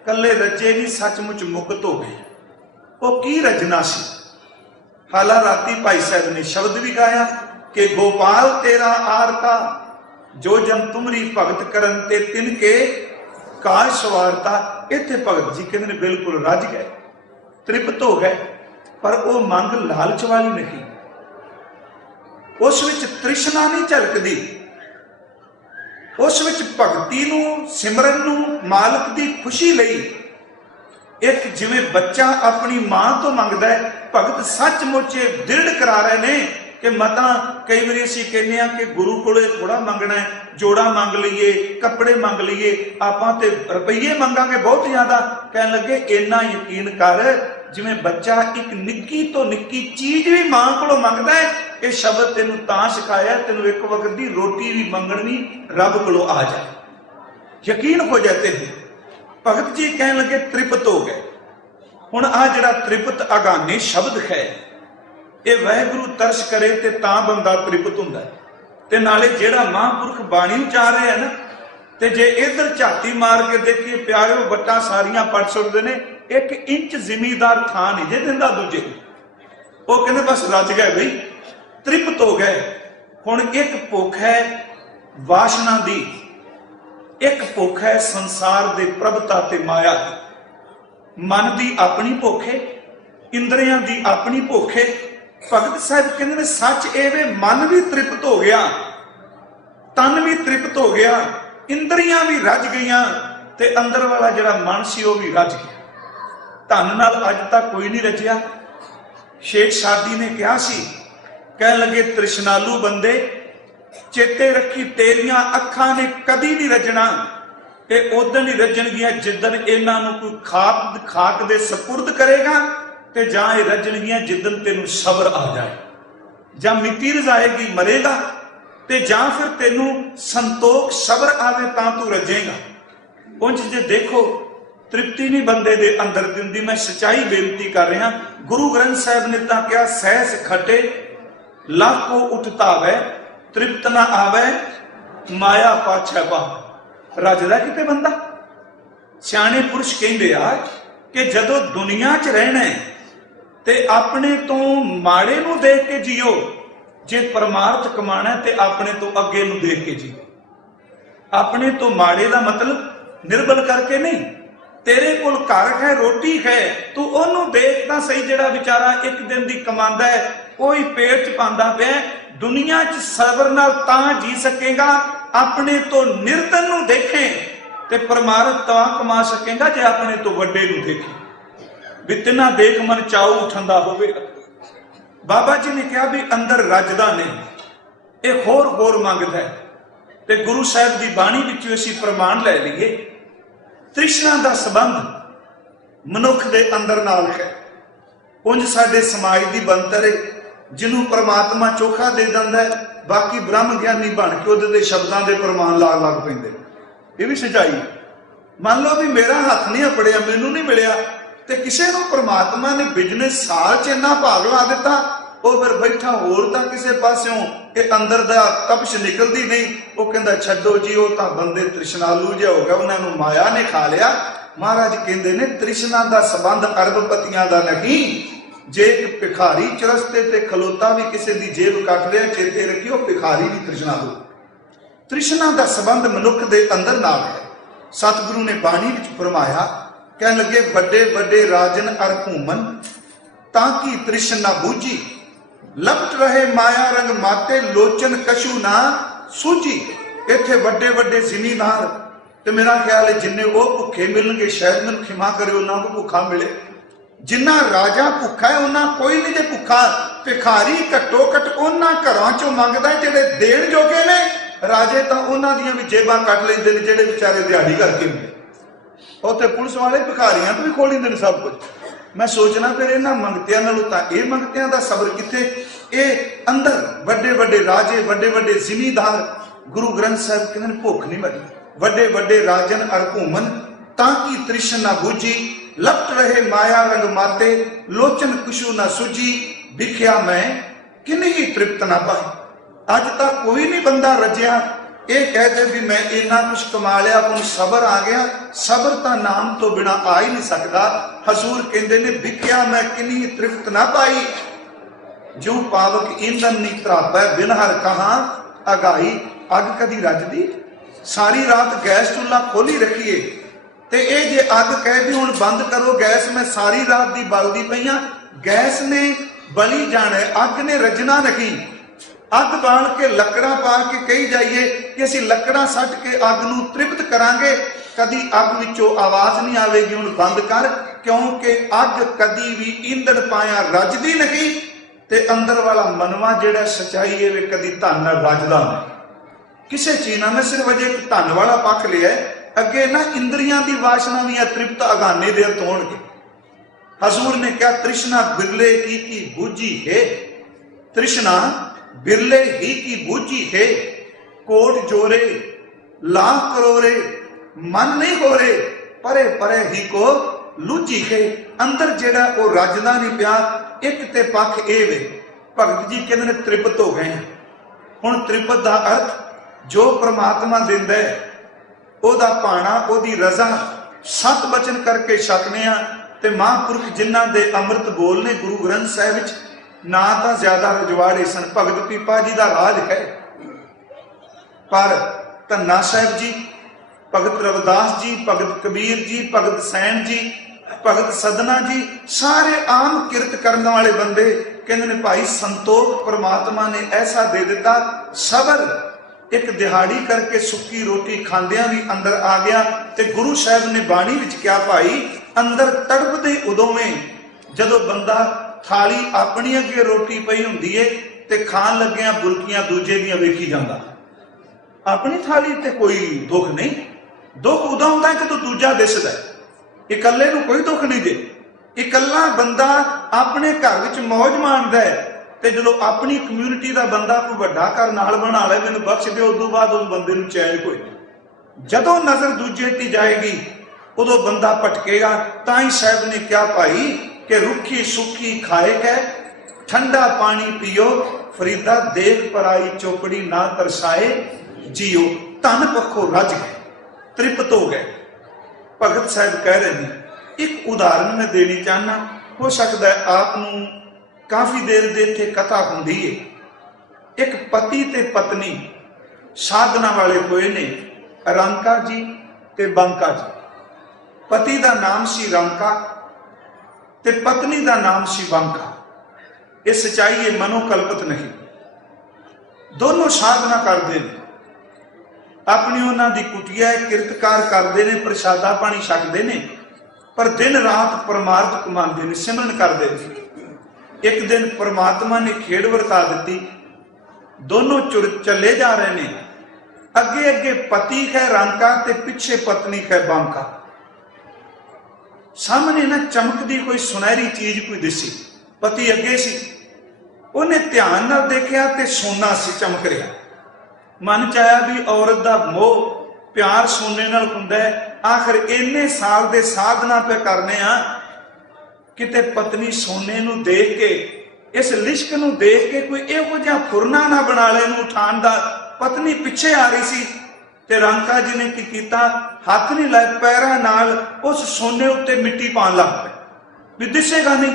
कले रजे नहीं सचमुच मुक्त हो गए। वो की रजना सी? हाला राती भाई साहब ने शब्द भी गाया कि गोपाल तेरा आरता, जो जन तुमरी भगत करन ते तिनके काज सवारता। इत्थे भगत जी कहते बिल्कुल रज गए, तृप्त हो गए, पर वो मंग लालच वाली नहीं, उस विच तृष्णा नहीं झलकदी, उस विच भगती नूं सिमरन नूं मालक दी खुशी लई। एक जिवें बच्चा अपनी मां तो मंगदा है, भगत सचमुच दृढ़ करा रहे ने कि मता कई बार असीं कहने कि गुरु कोले थोड़ा मंगना है, जोड़ा मंग लीए, कपड़े मंग लीए, आपां ते रुपये मंगांगे बहुत ज्यादा। कहन लगे इन्ना यकीन कर जिवें बच्चा एक निक्की तो निक्की चीज भी मां कोलों मंगदा है। ये शब्द तेनू तां सिखाया, तेनू एक वक्त दी रोटी भी मंगनी रब कोलों आ जाए, यकीन हो जाते हैं। भगत जी कहन लगे तृप्त हो गए। हुण आ जिहड़ा तृप्त अगाने शब्द है, ये वाहिगुरु तरस करे ते तां बंदा तृप्त हुंदा है। ते नाले जेड़ा महापुरख बाणी उचार रहा है ना, ते जे इधर झाती मार के देखिए प्यारिओ बट्टा सारियां पड़ सुटदे ने, 1 इंच जिमीदार थां नहीं जे दिंदा दूजे। वो कहते बस रज गए बई, तृप्त हो गए। हुण एक भुख है वासना दी, एक भुख है संसार दे प्रभता ते माया दी। मन दी अपनी भुख है, इंद्रियां दी अपनी भुख है। भगत साहब कहते ने सच एवे मन भी तृप्त हो गया, तन भी तृप्त हो गया, इंद्रियां भी रज गईयां ते अंदर वाला जिहड़ा मन सी वो भी रज गया। धन नाल अज तक कोई नहीं रजिया। शेख सादी ने कहा सी, कह लगे तृष्णालु बंदे चेते रखी तेरियां अखां ने कदी नहीं रजना। ये उदन ही रजणगियां जिदन इन्हां नूं कोई खाक दे सपुर्द करेगा, ते जां ये रजणगियां जिदन तेनू सबर आ जाए। जां मिट्टी रजाएगी मरेगा, ते जां फिर तेनू संतोख सबर आवे तां तू रजेगा। उंज जे देखो तृप्ति नहीं बंदे दे अंदर दिंदी। मैं सच्चाई बेनती कर रहा, गुरु ग्रंथ साहिब ने तां कहा सहस खटे लाखो उठतावे, तृप्त ना आवे माया पाछे पावे। रजदा किते बंदा? सियाणे पुरुष कहंदे आ कि जदों दुनिया च रहना है ते अपने तो माड़े नूं देख के जियो, जे परमार्थ कमाना ते अपने तो अगे नूं देख के जियो। अपने तो माड़े दा मतलब निर्बल करके नहीं। तेरे कोल घर है, रोटी है, तू ओनू देख तां सही, जिहड़ा बेचारा एक दिन दी कमांदा है कोई पेट च पांदा पिया। दुनिया च सबर नाल तां जी सकेगा अपने तो निर्धन नूं देखें, ते परमार्थ तां कमा सकेगा जे अपने तो वड्डे नूं देखें। भी तिन्हां देख मन चाऊ उठंदा होवेगा। बाबा जी ने कहा भी अंदर रजदा नहीं, ये होर होर मंगदा है। ते गुरु साहिब की बाणी विचों असीं प्रमाण लै लईए। तृष्णा का संबंध मनुख दे अंदर नाल है। उंज साडे समाज की बनतर है, जिन्हों परमात्मा चोखा दे दिंदा है, बाकी ब्रह्म ज्ञानी बन के उहदे शब्दां दे प्रमाण लाग लग पैंदे। ये भी सच्चाई। मान लो भी मेरा हथ नहीं अपड़िया, मैनू नहीं मिलिया, ते किसी नूं परमात्मा ने बिजनेस साल च इन्ना भाग ला दिता, वो फिर बैठा होर तां किसी पासों ये अंदर दा तपश निकलती नहीं। वो कहंदा छड्डो जी, वो तां बंदे तृष्णालू जिहा हो गया, उन्होंने माया ने खा लिया। महाराज कहंदे ने तृष्णा का संबंध अरबपतियां दा नहीं। जे एक भिखारी चरस्ते ते खलोता भी किसी की जेब कट लिया, चेते रखियो भिखारी भी तृष्णालू। तृष्णा का संबंध मनुख दे अंदर नाल है। सतगुरु ने बाणी विच फरमाया, कह लगे बड़े बड़े राजन अर घूमन ताकि तृष्णा बूझी, लपट रहे माया रंग माते लोचन कशु ना सूझी। इत्थे बड़े बड़े जिमीदार ते मेरा ख्याल है जिन्ने वो भुखे मिलणगे, शायद मैनूं खिमा करे उन्हां को भुखा मिले। जिन्ना राजा भुखा है उन्ना कोई नहीं जे भुखा। भिखारी घट्टो घट उन्हां घरां चों मंगदा जिहड़े देण जोगे ने, राजे तां उन्हां दियां भी जेबां कट लैंदे ने जिहड़े बेचारे दिहाड़ी करके मिले। उत्थे पुलिस वाले भिखारियां तो भी खोल लैंदे ने सब कुछ। मैं सोचना फिर इन्हां मंगतियां नालों तां इह मंगतियां दा सबर किथे। ये अंदर बड़े बड़े राजे, बड़े बड़े जिमीदार, गुरु ग्रंथ साहिब कहंदे भुख नहीं मरी। बड़े बड़े राजन अर घूमन ताकि तृष्णा बूझी, लपट रहे माया रंग माते लोचन कुशु ना सूझी। बिख्या मैं किन्ही तृप्त ना पाई। अज तक कोई नहीं बंदा रजिया ये कहते भी मैं इन्ना कुछ कमा लिया, अपन सबर आ गया। सबर का नाम तो बिना आ ही नहीं सकता। हजूर कहते ने बिख्या मैं किन्ही तृप्त ना पाई। जो पावक ईंधन नहीं तरापै बिन हर कहा अगाई। अग कदी रजदी? सारी रात गैस चूल्हा खोली रखिए ते ये जे अग कह दी हुण बंद करो गैस, मैं सारी रात दी बलदी पई हां। गैस ने बली जाना, अग ने रजना नहीं। अग बाल के लकड़ा पा के कही जाइए कि असीं लकड़ा सट के अग नूं तृप्त करांगे, कदी अग विचों आवाज नहीं आवेगी हुण बंद कर, क्योंकि अग कदी भी ईंधन पाया रजदी नहीं। ते अंदर वाला मनवा जिहड़ा सच्चाई है वे कदी धन नाल रजदा नहीं। किसी चीज ना मैं सिर्फ अजे एक धन वाला पक्ष लिया, अगे ना इंद्रियां दी वासना भी तृप्त अगाने दे तोड़गे। हजूर ने क्या तृष्णा बिरले की बूझी है। तृष्णा बिरले ही की बूझी है। कोट जोरे लाख करोड़े मन नहीं हो रे, परे परे ही को लूझी है। अंदर जेड़ा वो रजदा नहीं पिया। एक ते पक्ष ए वे भगत जी कहते तृप्त हो गए। हुण त्रिपत का अर्थ जो परमात्मा दिंदा है ओदा भाणा ओदी रजा सत बचन करके छकने आ। ते महापुरख जिन्हां दे अमृत बोलने गुरु ग्रंथ साहिब विच ना तो ज्यादा रजवाड़े सन, भगत पीपा जी का राज है, पर धन्ना साहिब जी, भगत रविदास जी, भगत कबीर जी, भगत सैन जी, भगत सदना जी, सारे आम किरत करने वाले बंदे कहते ने भाई संतोख परमात्मा ने ऐसा दे दिता, सबर एक दिहाड़ी करके सुक्की रोटी खांदियां भी अंदर आ गया। ते गुरु साहब ने बाणी विच क्या भाई अंदर तड़पदे उदों में जदों बंदा थाली अपनी अगे रोटी पई हुंदी है ते खान लग्या बुरकियां दूजे दियां वेखी जांदा, अपनी थाली ते कोई दुख नहीं। दुख उदों हुंदा कि दूजा दिसदा, इकल्ले नूं कोई दुख नहीं दे। इकल्ला बंदा अपने घर विच मौज माणदा है ते जदों अपनी कम्यूनिटी का बंदा कोई वड्डा घर नाल बना ले मैनूं बख्श दे, उदों बाद उस बंदे नूं चैन कोई नहीं। जदों नजर दूजे ते जाएगी उदों बंदा भटकेगा। ताई साहब ने क्या भाई कि रुखी सुखी खाए कै ठंडा पानी पियो, फरीदा देख पराई चौपड़ी ना तरसाए जियो। धन पखों रज गए, तृप्त हो गए। भगत साहब कह रहे हैं, एक उदाहरण मैं देनी चाहना, हो सकता है आपनूं काफी देर दे इत्थे कथा हुंदी है। एक पति ते पत्नी साधना वाले होए ने, रंका जी ते बंका जी। पति का नाम सी रंका ते पत्नी का नाम सी बंका। ये सच्चाई है, मनोकल्पित नहीं। दोनों साधना करते हैं, अपनी उन्हां दी कुटिया किरतकार करते हैं, प्रसादा पानी छकते हैं, पर दिन रात परमार्थ कमाते हैं, सिमरन करते हैं। एक दिन परमात्मा ने खेड़ वरता दी, दोनों चले जा रहे हैं। अगे अगे पति है रंका ते पिछे पत्नी है बंका। सामने ना चमकदी कोई सुनहरी चीज कोई दिसी, पति अगे सी, उन्हें ध्यान नाल देखिया ते सोना सी चमक रहा। मन च आया भी औरत का मोह प्यार सोने नाल हुंदा है। आखिर इन्ने साल दे साधना पे करने आ, किते पत्नी सोने नू देख के, इस लिश्क नू देख के कोई इहो जिहा फुरना ना बना ले नू उठाण दा। पत्नी पिछे आ रही सी ते रंका जी ने की कीता, हाथ नहीं लाए, पैरां नाल उस सोने उत्ते मिट्टी पाण लग पए भी दिसेगा नहीं,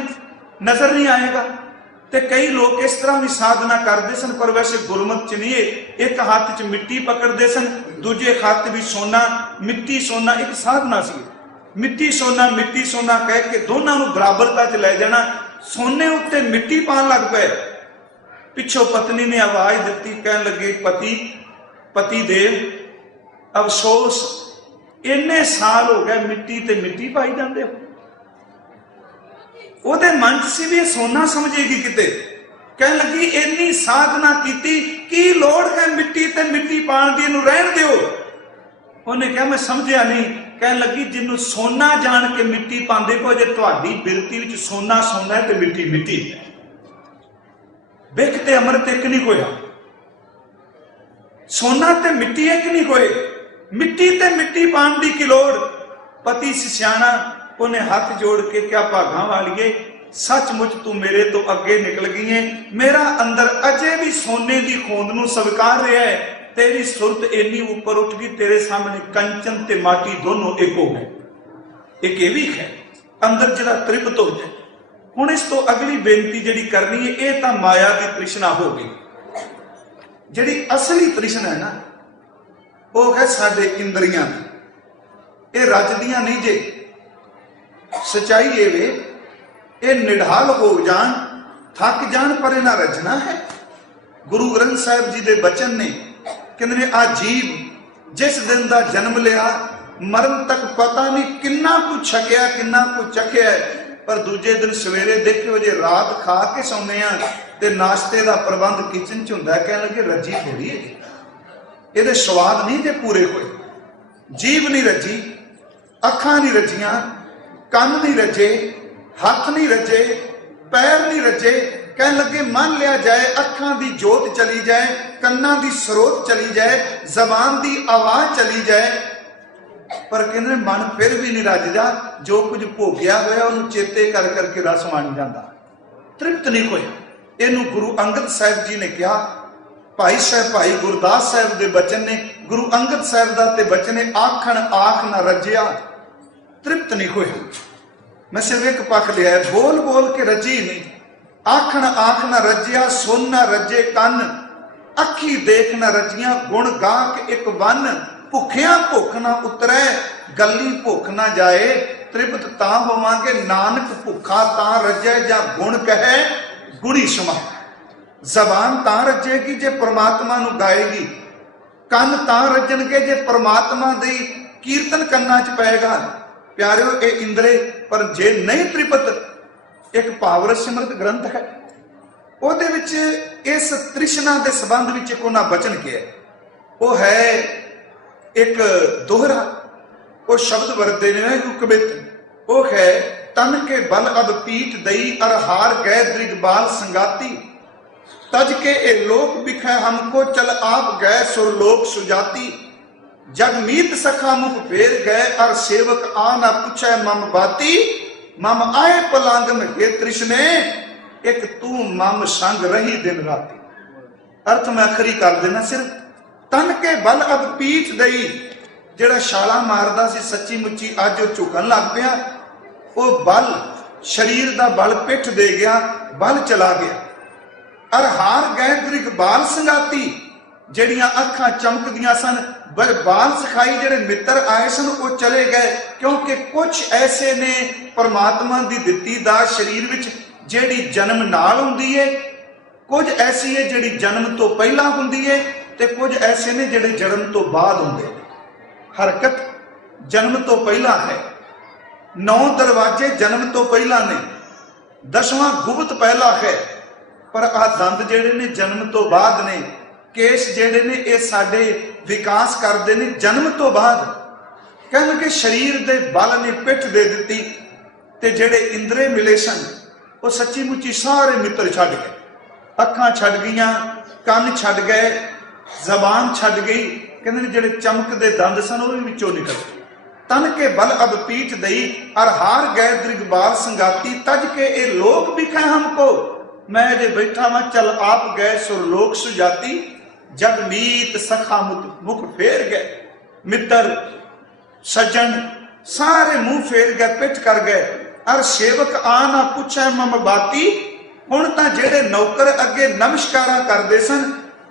नजर नहीं आएगा। ते कई लोग इस तरह भी साधना करते सन, पर वैसे गुरमत च नहीं है। एक हाथ च मिट्टी पकड़ते सन, दूजे हाथ भी सोना, मिट्टी सोना एक साधना सी। मिट्टी सोना कह के दोनों नूं बराबरता च लै जाना। सोने उत्ते मिट्टी पान लग पे। पिछों पत्नी ने आवाज दी, कह लगे पति देव अफसोस, इन्ने साल हो गए मिट्टी ते मिट्टी पाई जाते हो। ओदे मन च सी भी सोना समझेगी किते। कह लगी इन्नी साधना की लोड़ है मिट्टी ते मिट्टी पाण दी, नूं रहण दिओ। उन्हें कहा मैं समझिया नहीं। कह लगी जिन्हों सोना जान के मिट्टी पाते पो, जे तुहाडी बिरती विच सोना सोना है ते मिट्टी मिट्टी है। बिख ते अमृत एक नहीं होया, सोना ते मिट्टी एक नहीं होए। मिट्टी ते मिट्टी पाण दी की लोड़। पति सियाणा उन्हें हाथ जोड़ के क्या भागा वालिए, सचमुच तू मेरे तो अगे निकल गई है। मेरा अंदर अजे भी सोने की खोंद नूं स्वीकार रहा है। तेरी सुरत इन्नी ऊपर उठ गई, तेरे सामने कंचन ते माटी दोनों एक हो गए। एक ये भी है अंदर जरा तृप्त हो जाए। हुण इस तो अगली बेनती जिहड़ी करनी है, ये तो माया की तृष्णा हो गई। जिहड़ी असली तृष्णा है ना, वो है साडे इंद्रियां दी। ये रजदियां नहीं जे। सच्चाई ये वे, ये निढाल हो जान, थक जान, पर इन्हां रजना है। गुरु ग्रंथ साहिब जी दे बचन ने, कहते आ जीव जिस दिन का जन्म लिया मरण तक पता नहीं किन्ना कुछ छकिया किन्ना कुछ चखिया, पर दूजे दिन सवेरे देखियो जे रात खा के सौने ते नाश्ते का प्रबंध किचन च हुंदा, कह लगे रजी थोड़ी है, ये स्वाद नहीं जे पूरे होए। जीव नहीं रजी, अखां नहीं रजियां, कन नहीं रजे, हाथ नहीं रजे, पैर नहीं रजे। कह लगे मान लिया जाए अखां दी जोत चली जाए, कन्ना दी स्रोत चली जाए, जबान दी आवाज चली जाए, पर कहते मन फिर भी नहीं रजदा। जो कुछ भोगिया होया उन्हें चेते कर करके रस बन जाता, तृप्त नहीं होया। इनू गुरु अंगद साहिब जी ने कहा, भाई साहब भाई गुरदास साहब के बचन ने, गुरु अंगद साहब का ते बचन ने, आखण आख ना रजिया तृप्त नहीं होया। मैं सिर्फ एक पक्ष लिया है, बोल बोल के रजी नहीं। आखण आख ना रजिया सुन ना रजे कन, अखी देख ना रजिया गुण गा के एक वन। भुखिया भुख ना उतरे गली भुख ना जाए, तृप्त तां होवांगे नानक भुखा तां रजे, जा गुण कहे गुणी समा। जबान तां रजेगी जे परमात्मा नूं गाएगी, कन तां रजणगे जे परमात्मा दी कीर्तन कन्ना च पएगा। प्यारिओ ये इंद्रे पर जे नहीं तृप्त, एक पावरस सिमरत ग्रंथ है, ਉਹਦੇ ਵਿੱਚ इस तृष्णा के संबंध ਵਿੱਚ एक उन्हां बचन किया, वो है एक दोहरा, वो शब्द वरते ने कवित, वो है तन के बल अब पीठ दई अर हार गए दृगबाल संगाती, तज के ए लोक बिखै हमको चल आप गए सुरलोक सुजाती। जगमीत सखा मुख फेर गए अर सेवक आ ना पूछे मम बाती, मम आए पलांग में हे तृष्णे एक तू मम संग रही दिन राती। अर्थ मैं आखरी कर देना, सिर्फ तन के बल अब पीठ दई, जेड़ा छाला मारदा सी सच्ची मुच्ची अज वो झुकन लग पिया, वो बल शरीर का बल पिठ दे गया, बल चला गया। अर हार गए दृगबाल संगाती, जड़ियां अखां चमकदियां सन, बाल सिखाई जेड़े मित्र आए सन वो चले गए, क्योंकि कुछ ऐसे ने परमात्मा दी दित्ती दात शरीर विच जेड़ी जन्म नाल हुंदी है, कुछ ऐसी है जेड़ी जन्म तो पहला हुंदी है, ते कुछ ऐसे ने जेड़े जन्म तो बाद हुंदे। हरकत जन्म तो पहला है, 9 दरवाजे जन्म तो पहला ने, 10वां गुप्त पहला है, पर आ दंद जेड़े ने जन्म तो बाद ने, केस जेड़े ने ये साडे विकास करते ने जन्म तो बाद। कहणगे शरीर दे बल ने पिठ दे दित्ती, ते जेड़े इंद्रे मिले सन वो सच्ची मुच्ची सारे मित्र छड्ड गए, अखां छड्ड गईयां, कन छड्ड गए, जबान छड्ड गई, कहंदे जेड़े चमकदे दंद सन वो भी विचों निकल गए। तन के बल अब पीठ दई अर हार गए दृगबाल संगाती, तज के ए लोक बिखै हमको, मैं जे बैठा वहां चल आप गए सुरलोक सुजाती। जगमीत सखा मुख फेर गए, मित्र सज्जन सारे मुंह फेर गए, पिठ कर गए। अर सेवक आ ना पूछे मम बाती, हुण तां जेड़े नौकर अगे नमस्कारा करदे सन,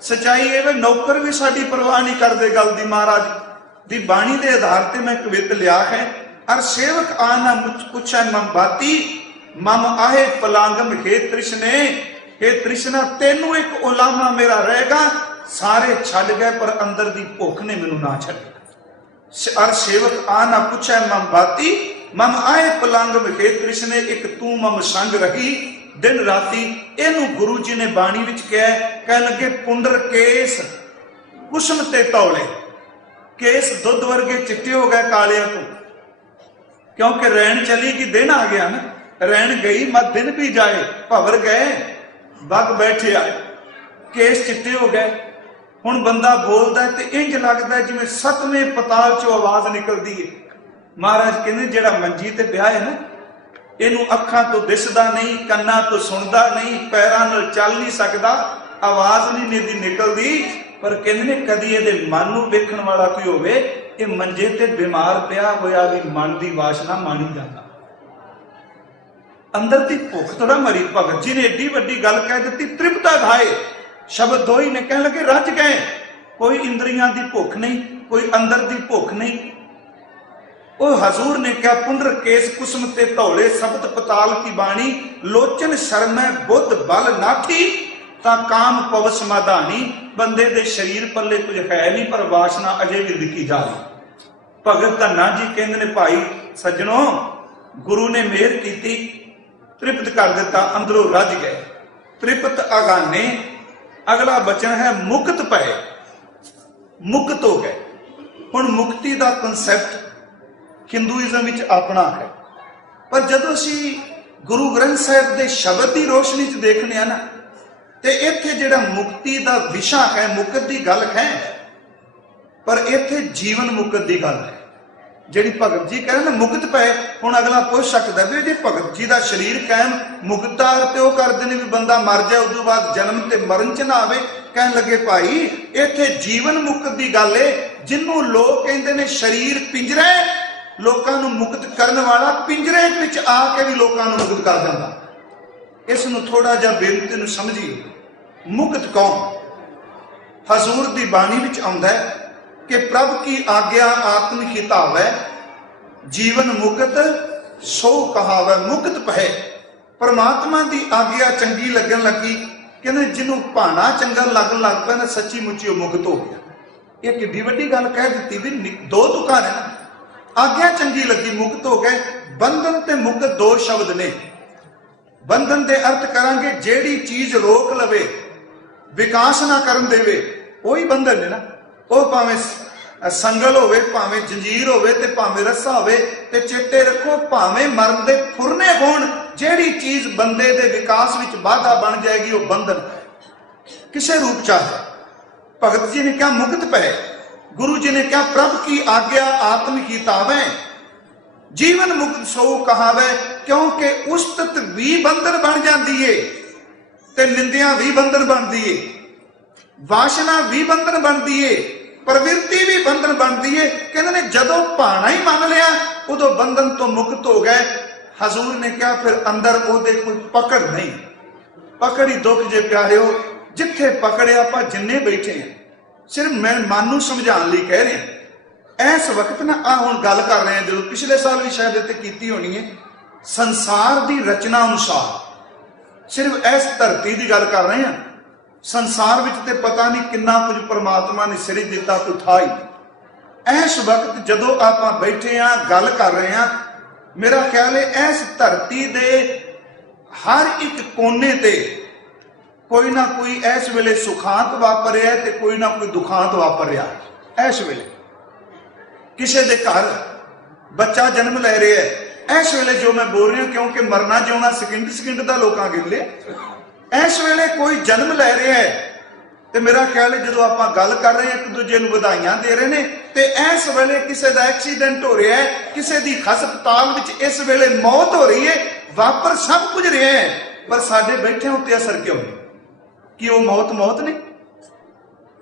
सच्चाई ये नौकर भी साडी परवाह नहीं करदे गल दी। महाराज दी बाणी दे आधार ते मैं कवित लिया है, अर सेवक आ ना पूछे मम बाती, मम आहे पलांगम हे तृष्णे, हे तृष्णा तेनू एक उलामा मेरा रहेगा। सारे छड़ गए पर अंदर दी भुख ने मैनू ना छड्डिया। अर सेवक आ ना पूछे मम बाती, मम आए पलांगम हे तृष्णे एक तू मम संग रही दिन राती। इनू गुरु जी ने बाणी विच कह लगे, पुंडर केस कुसम ते तौले, केस दुध वर्गे चिट्टे हो गए कालिया तो, क्योंकि रैन चली कि दिन आ गया ना, रैन गई मत दिन भी जाए, भवर गए बग बैठे आए, केस चिट्टे हो गए। हुण बंदा बोलदा है ते इंज लगदा है जिवें 7वें पताल चों आवाज निकलदी है। महाराज कहंदे जेड़ा मंजी ते पिया है ना, इनू अखां तो दिसदा नहीं, कन्नां तो सुनदा नहीं, पैरां नाल चल नहीं सकदा, आवाज नहीं इहदी निकलदी, पर कहंदे ने कदी इहदे मन नूं वेखण वाला कोई होवे, ये मंजे ते बीमार पिया होया भी मन दी वासना मानी जांदा। अंदर की भुख थोड़ा मरी। भगत जी ने एडी वड्डी गल कह दी, तृप्ता खाए शब्द दो ही ने, कह लगे रज गए। कोई इंद्रियां की भुख नहीं, कोई अंदर की भुख नहीं। वो हजूर ने क्या, पुंडर केस कुसम ते धौले शब्द पताल की बाणी, लोचन शर्मै बुद्ध बल नाठी, ता काम पवस माधानी। बंदे दे शरीर पल्ले कुछ है नहीं, पर वासना अजे भी लिखी जा रही। भगत धन्ना जी कहते ने, भाई सज्जनों गुरु ने मेहर की, तृप्त कर दिता, अंदरों रज गए। तृप्त अगाने, अगला बचन है मुक्त पए, मुक्त हो गए। हुण मुक्ति का कंसैप्ट हिंदुइज्म विच अपना है, पर जदों असीं गुरु ग्रंथ साहिब के शब्द की रोशनी च देखने हैं ना, तो इत्थे जिहड़ा मुक्ति का विशा है, मुक्त की गल है, पर इत्थे जीवन मुक्त की गल है। जिहड़ी भगत जी कह रहे ना मुक्त पए, हुण अगला पुछ सकदा भी जे भगत जी का शरीर कायम मुक्ता ते ओह करदे ने भी बंदा मर जाए उस बाद जन्म ते मरण च ना आवे, कहन लगे भाई इत्थे जीवन मुक्त की गल है, जिन्हों लोग कहते हैं शरीर पिंजरा, लोगों को मुक्त करने वाला पिंजरे विच आके भी लोगों को मुक्त कर देता। इसनूं थोड़ा जा बेनती नूं समझिए। मुक्त कौन? हजूर की बाणी विच आउंदा है कि प्रभु की आज्ञा आत्म हितावै, जीवन मुक्त सो कहावै मुक्त पहे। परमात्मा की आज्ञा चंगी लगन लगी, कहते जिन्हों भाना चंगा लगन लग पिया ना सच्ची मुच्ची वो मुक्त हो गया। ये किड्डी वड्डी गल कह दी भी, दो तुकां ने। आज्ञा चंगी लगी मुक्त हो गए। बंधन ते मुक्त दो शब्द ने। बंधन के अर्थ करांगे जेड़ी चीज रोक लवे, विकास ना करन देवे, वही बंधन है ना। वो भावें संगल होवे, भावें जंजीर होवे ते भावें रस्सा होवे, ते चेते रखो भावें मरण दे फुरने होण, जेड़ी चीज बंदे दे विकास विच बाधा बन जाएगी वो बंधन किसे रूप चाहे। भगत जी ने क्या मुक्त पए, गुरु जी ने क्या प्रभु की आज्ञा आत्म की तावे, जीवन मुक्त सो कहावे। क्योंकि उस्तत भी बंधन बन जाती है, ते निंदिया भी बंधन बनती है, वासना भी बंधन बनती है, प्रवृत्ति भी बंधन बनती है। कहते ने जदों भाना ही मान लिया उदों बंधन तो मुक्त हो गए। हजूर ने क्या फिर अंदर ओदे कोई पकड़ नहीं। पकड़ ही दुख जे प्यारिओ, जिथे पकड़े आप जिन्ने बैठे हैं, सिर्फ मैं मन नूं समझाने लई कह रहे। इस वक्त ना आ हुण गल कर रहे हैं, जो पिछले साल भी शायद इत्थे कीती होनी है, संसार की रचना अनुसार सिर्फ इस धरती की गल कर रहे हैं। संसार विच ते पता नहीं कितना कुछ परमात्मा ने सिरज दिता, कोई था ही। इस वक्त जदों आपां बैठे हाँ गल कर रहे हैं, मेरा ख्याल है इस धरती दे हर एक कोने ते कोई ना कोई इस वेले सुखांत वापर रहा है, कोई ना कोई दुखांत वापर रहा है। इस वेले किसी के घर बच्चा जन्म ले रहा है, इस वेले जो मैं बोल रही हूं, क्योंकि मरना जिउना सकिंट सकिंट का लोगों गिले। इस वेले कोई जन्म ले रहा है, तो मेरा ख्याल है जो आप गल कर रहे हैं एक दूजे को बधाइयां दे रहे हैं, तो इस वेले किसी का एक्सीडेंट हो रहा है, किसी की हस्पताल में इस वेले मौत हो रही है, वापर सब कुछ रहा है, पर साडे बैठे उत्ते असर क्यों नहीं? कि वो मौत मौत नहीं,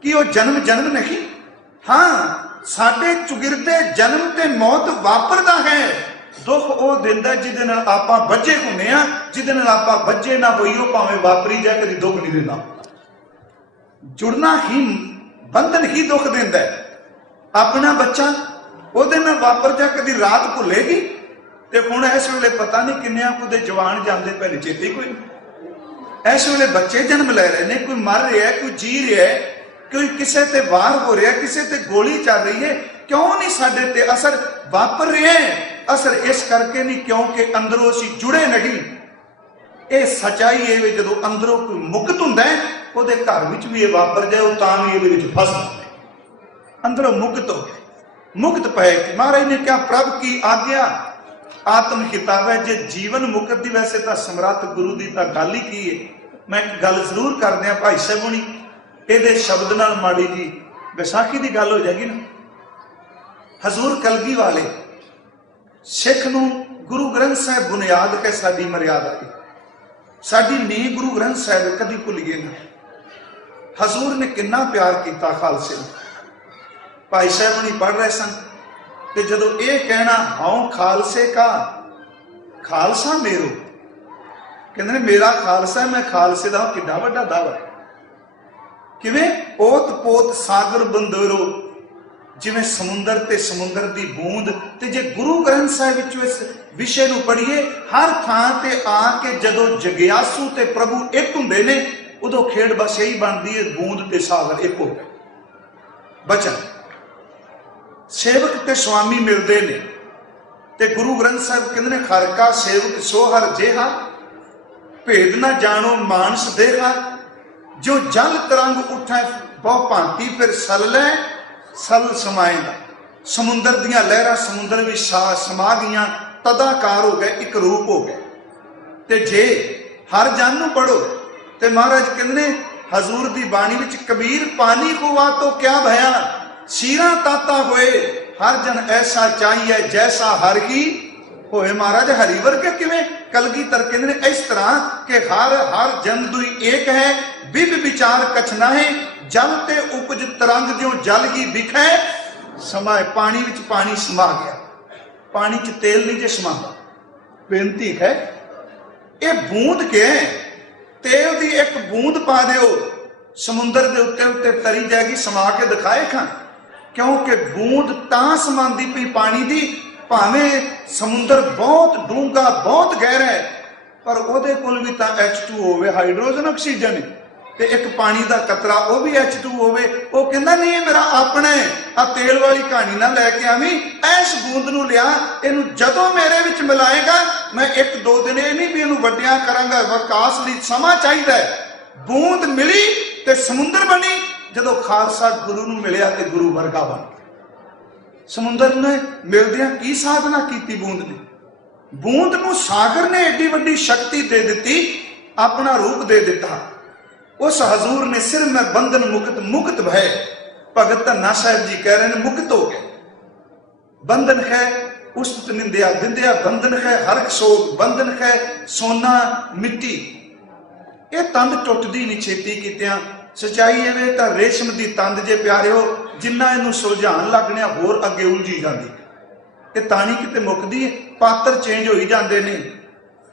कि वो जन्म जन्म नहीं। हाँ, साडे चुगिरदे जन्म ते मौत वापरदा है। दुख वो दिंदा जिहदे नाल आपां बज्झे हुंदे आ, जिहदे नाल आपां बज्झे ना होईओ भावें वापरी जाए, कदी दुख नहीं दिंदा। जुड़ना ही बंधन ही दुख दिंदा है। अपना बच्चा ਉਹਦੇ ਨਾਲ वापर जा, कदी रात भुलेगी, ते हुण इस वेले पता नहीं किन्ने कुदे जवान जाते पहले चेते कोई नहीं। इस वेले बच्चे जन्म ले रहे हैं, कोई मर रहा है, कोई जी रहा है, कोई किसी ते वार हो रहा है, किसी ते गोली चल रही है। क्यों नहीं साडे ते असर वापर रहा है? असर इस करके नहीं क्योंकि अंदरों असीं जुड़े नहीं। ये सच्चाई है, जो अंदरों कोई मुक्त हुंदा है, ਉਹਦੇ घर विच भी ये वापर जाए, वो तां भी ये फस जाए। अंदरों मुक्त हो गए, मुक्त पए। महाराज ने क्या प्रभु की आज्ञा आत्म किताब है। जे जीवन मुक्त दी वैसे तो समर्थ गुरु की तो गल ही की है। मैं एक गल जरूर कर दिया भाई साहब हुणी, ये शब्द नाल माड़ी जी बैसाखी की गल हो जाएगी ना। हजूर कलगी वाले सिख नूं गुरु ग्रंथ साहिब बुनियाद के साडी मर्यादा है, साडी नींह गुरु ग्रंथ साहिब कदी भुलिए ना। हजूर ने कितना प्यार किया खालसे नूं। भाई साहब हुणी पढ़ रहे सन, ते जदों ये कहना हाउ खालसे का खालसा मेरो, कहते मेरा खालसा, मैं खालसे का किड्डा वड्डा दावा। किवें ओत पोत सागर बंदोरो, जिवें समुंदर ते समुंदर दी बूंद। ते जे गुरु ग्रंथ साहिब विचों इस विषय नूं पढ़िए, हर थां ते आके जदों जगियासू ते प्रभु एक हुंदे ने, उदों खेड़ बस यही बनती है, बूंद ते सागर एक हो गए। बचन सेवक ते स्वामी मिलते ने, ते गुरु ग्रंथ साहिब कहते ने खर का सेवक सो हर जेहा, भेद ना जानो मानस देहा, जो जल तरंग उठे बहु भांति फिर सल लै सल समाएगा। समुंदर दियां लहरां समुंदर भी समा गईयां, तदाकार हो गए, एक रूप हो गए। ते जे हर जन नूं पढ़ो, ते महाराज कहते ने हजूर दी बाणी विच कबीर पानी को वा तो क्या भया, सीरा ताता होए हर जन ऐसा चाहिए जैसा हर की होए महाराज हरि वर्गे किवें? कलगीधर कहंदे ने इस तरह कि हर हर जन दुई एक है, बिब विचार कछ नाहे, जल ते उपज तरंग ज्यों जल ही बिखै समाए। पानी विच पानी समा गया, पानी च तेल नहीं जे समा। बेनती है ये बूंद के तेल दी एक बूंद पा दिओ, समुंदर दे उत्ते उत्ते तरी जाएगी, समा के दिखाए खां। क्योंकि बूंद तां समांदी पई पानी दी, भावें समुंदर बहुत डूंगा बहुत गहरा है, पर उहदे कोल भी तां H2 होवे, हाइड्रोजन ऑक्सीजन है, ते एक पानी दा कतरा वो भी H2 होवे। वो कहंदा नहीं मेरा अपना है, आ तेल वाली कहानी ना लैके आवी, इस बूंद नूं लिया, इहनूं जदों मेरे विच मिलाएगा मैं एक दो दिन ये नहीं भी इहनूं वड्डिया करांगा, विकास लई समा चाहीदा है। बूंद मिली ते समुंदर बनी, जदों खालसा गुरु नूं मिलिया ते गुरु वर्गा बन गया। समुंदर ने मिलदियां की साधना कीती बूंद ने? बूंद नूं सागर ने एडी वड्डी शक्ति दे दित्ती, अपना रूप दे दिता। उस हजूर ने सिर में बंधन मुक्त मुक्त भय, भगत धन्ना साहब जी कह रहे हैं मुक्त हो गए। बंधन है उस्त निंदिया बिंदिया, बंधन है हरक सोग, बंधन है सोना मिट्टी। ये तंद टुटदी नहीं छेती कीतियां। सच्चाई एवे तां रेशम दी तंद जे प्यारिओ, जिन्ना इहनूं सुलझाण लगने होर अगे उलझी जांदी। ते ताणी किते मुकदी, पात्र चेंज होई जांदे ने।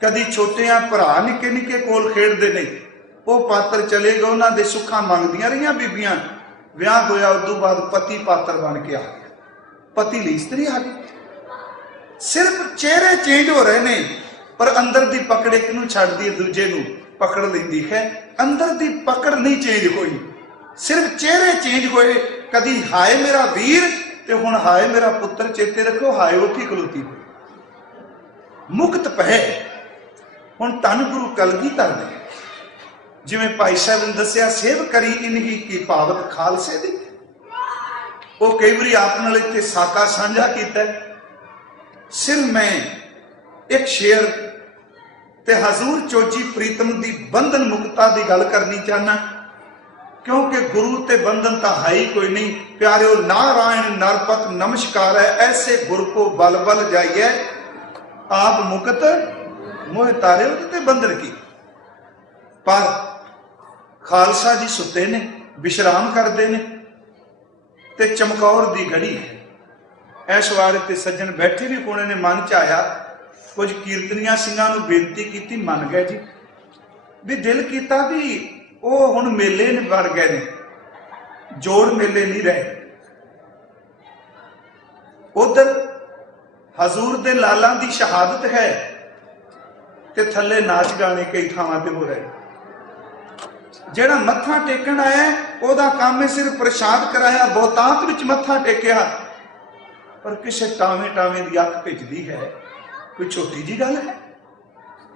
कदी छोटियां भरा निक्के निक्के कोल खेडदे ने, वो पात्र चले गए, उन्हां दे सुखां मंगदियां रहियां बीबियां, विआह होया उदों बाद पति पात्र बन के आ गया, पति लई स्त्री आ गई। सिर्फ चेहरे चेंज हो रहे ने, पर अंदर दी पकड़ एक नूं छड्डदी है, दूजे नूं पकड़ लैंदी है। अंदर दी पकड़ नहीं चेंज होई, सिर्फ चेहरे चेंज होए। कदी हाय मेरा वीर ते हुण हाय मेरा पुत्र, चेते रखो हाय उठी खलोती। मुक्त पै हुण धन गुरु कलगीधर ने, जिवें भाई साहब ने दसिया, सेव करी इनही की पावत खालसे दी। वो कई बारी आप नाल इत्थे साका साझा कीता। सिर्फ मैं एक शेर ते हजूर चोजी प्रीतम दी बंधन मुक्ता दी गल करनी चाहना, क्योंकि गुरु ते बंधन तो है ही कोई नहीं। प्यारिओ नारायण नरपत नमस्कार है, ऐसे गुरु को बल बल जाइए, आप मुक्त मोह तारे ते बंधन की। पर खालसा जी सुते ने, विश्राम करते ने, ते चमकौर दी घड़ी है। इस वार ते सज्जन बैठे भी कोने ने मन च आया, कुछ कीर्तनिया सिंघां नूं बेनती की, मन गए जी, भी दिल किया भी वो हुण मेले बन गए ने, जोड़ मेले नहीं रहे। उधर हजूर दे लालां दी शहादत है, ते थले नाच गाने कई थावां ते हो रहे। जेड़ा मत्था टेकण आया ओदा काम है सिर्फ प्रसाद कराया, बहुतात विच मत्था टेकिया, पर किसे टावें टावें दी अख भिजदी है। कोई छोटी जी गल है?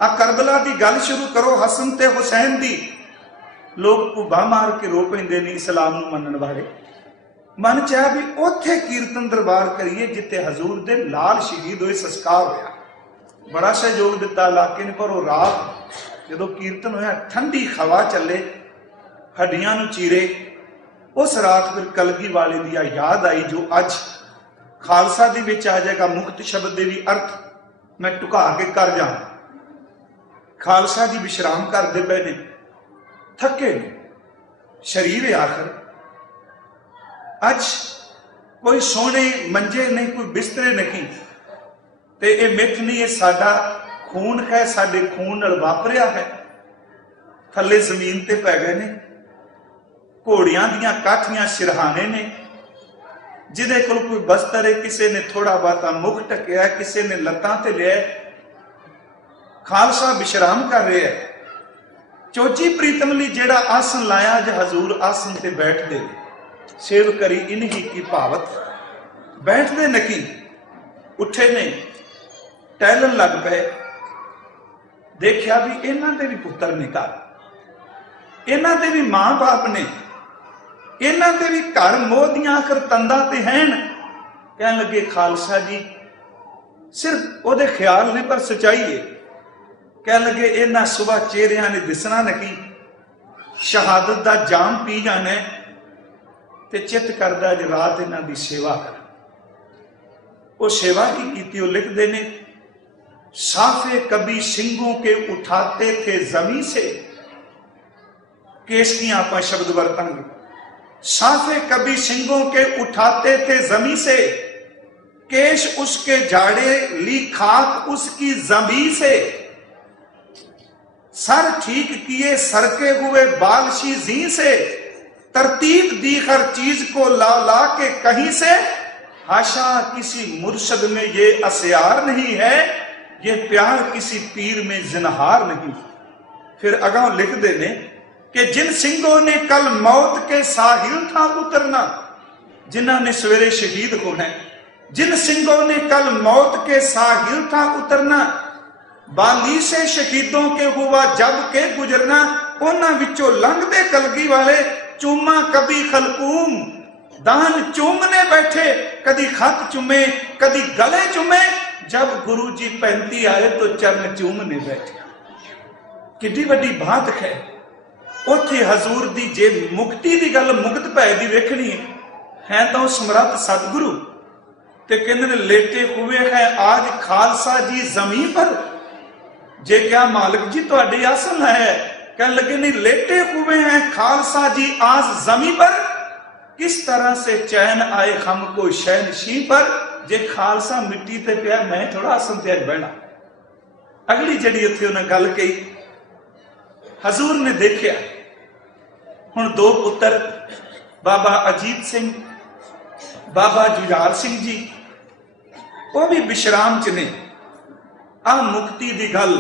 आ करबला की गल शुरू करो, हसन ते हुसैन दी, लोग भुब्बा मार के रो पैंदे ने इस्लाम नूं मनण वाले। मन चाहे भी उत्थे कीर्तन दरबार करिए जिथे हजूर दे लाल शहीद होए, संस्कार होया। बड़ा सहयोग दिता इलाके ने, पर वो रात जदों कीर्तन होया, ठंडी हवा चले, हड्डियां नूं चीरे, उस रात फिर कलगी वाले दी याद आई, जो अज खालसा दी विच आ जाएगा। मुक्त शब्द दे भी अर्थ मैं टुका के कर जा। खालसा जी विश्राम करते पे ने, थके ने, शरीर है आखिर। अज कोई सोने मंजे नहीं, कोई बिस्तरे नहीं, ते ये मिथ नहीं, ये साडा खून है, साडे खून नाल वापरिया है। थले जमीन ते पै गए ने, घोड़ियां दियां काठियां सिरहाने ने, जिदे कोल कोई बस्तर है, किसी ने थोड़ा बहुता मुख ढकिया, किसी ने लत्तां ते लिया। खालसा विश्राम कर रहे है। चोची प्रीतम ने जेड़ा आसन लाया, अज हजूर आसन ते बैठते, सेव करी इन्ही की भावत। बैठते नकी, उठे ने, टहलन लग पे, देखिया भी इन्हां दे भी पुत्र ने घर, इन्हां दे भी मां बाप ने, इन्हां दे भी घर मोह दियां आखिर तंदां ते हैन। कहन लगे खालसा जी सिर्फ ओदे ख्याल नहीं, पर सच्चाई है। कह लगे इन्हां सुबह चेहरियां ने दिसना नकी, शहादत दा जाम पी जाना, ते चित करदा अज रात इन्हां दी सेवा कर। वो सेवा की कीती, वो लिखदे ने, साफे कभी सिंगों के उठाते थे जमी से। केस की आप शब्द वर्तेंगे। साफे कभी सिंगों के उठाते थे जमी से, केश उसके झाड़े ली खाक उसकी जमी से। सर ठीक किए सरके हुए बालशी जी से, तरतीब दी हर चीज को ला ला के कहीं से। हाशा किसी मुर्शद में ये अस्यार नहीं है, ये प्यार किसी पीर में जिनहार नहीं। फिर अगां लिख देने कि जिन सिंगों ने कल मौत के साहिल था उतरना, जिन्हों ने सवेरे शहीद होना, जिन सिंगों ने कल मौत के साहिल था उतरना, बाली से शहीदों के हुआ जब के गुजरना। उन्हां विचों लंघदे कलगी वाले चूमा कभी खलकूम, दान चूमने बैठे, कदी खत चुमे कदी गले चुमे। जब गुरु जी 35 आए तो चरण चूमने बैठे। किड्डी वड्डी बात है। उत्थे हजूर दी जे मुक्ति दी गल मुक्त भै दी वेखनी है तो समर्थ सतगुरु ते कहंदे ने लेटे हुए है आज खालसा जी जमीन पर। जे क्या मालिक जी तुहाडे आसन है, कह लगे नहीं लेटे हुए हैं खालसा जी आज जमीन पर। किस तरह से चैन आए हमको शहनशी पर, जे खालसा मिट्टी ते पिया मैं थोड़ा आसन ते बहना। अगली जड़ी उत्थे उन्हें गल कही, हजूर ने देखिया हुण दो पुत्र बाबा अजीत सिंह बाबा जुझार सिंह जी वो भी विश्राम च ने। आ मुक्ति दी गल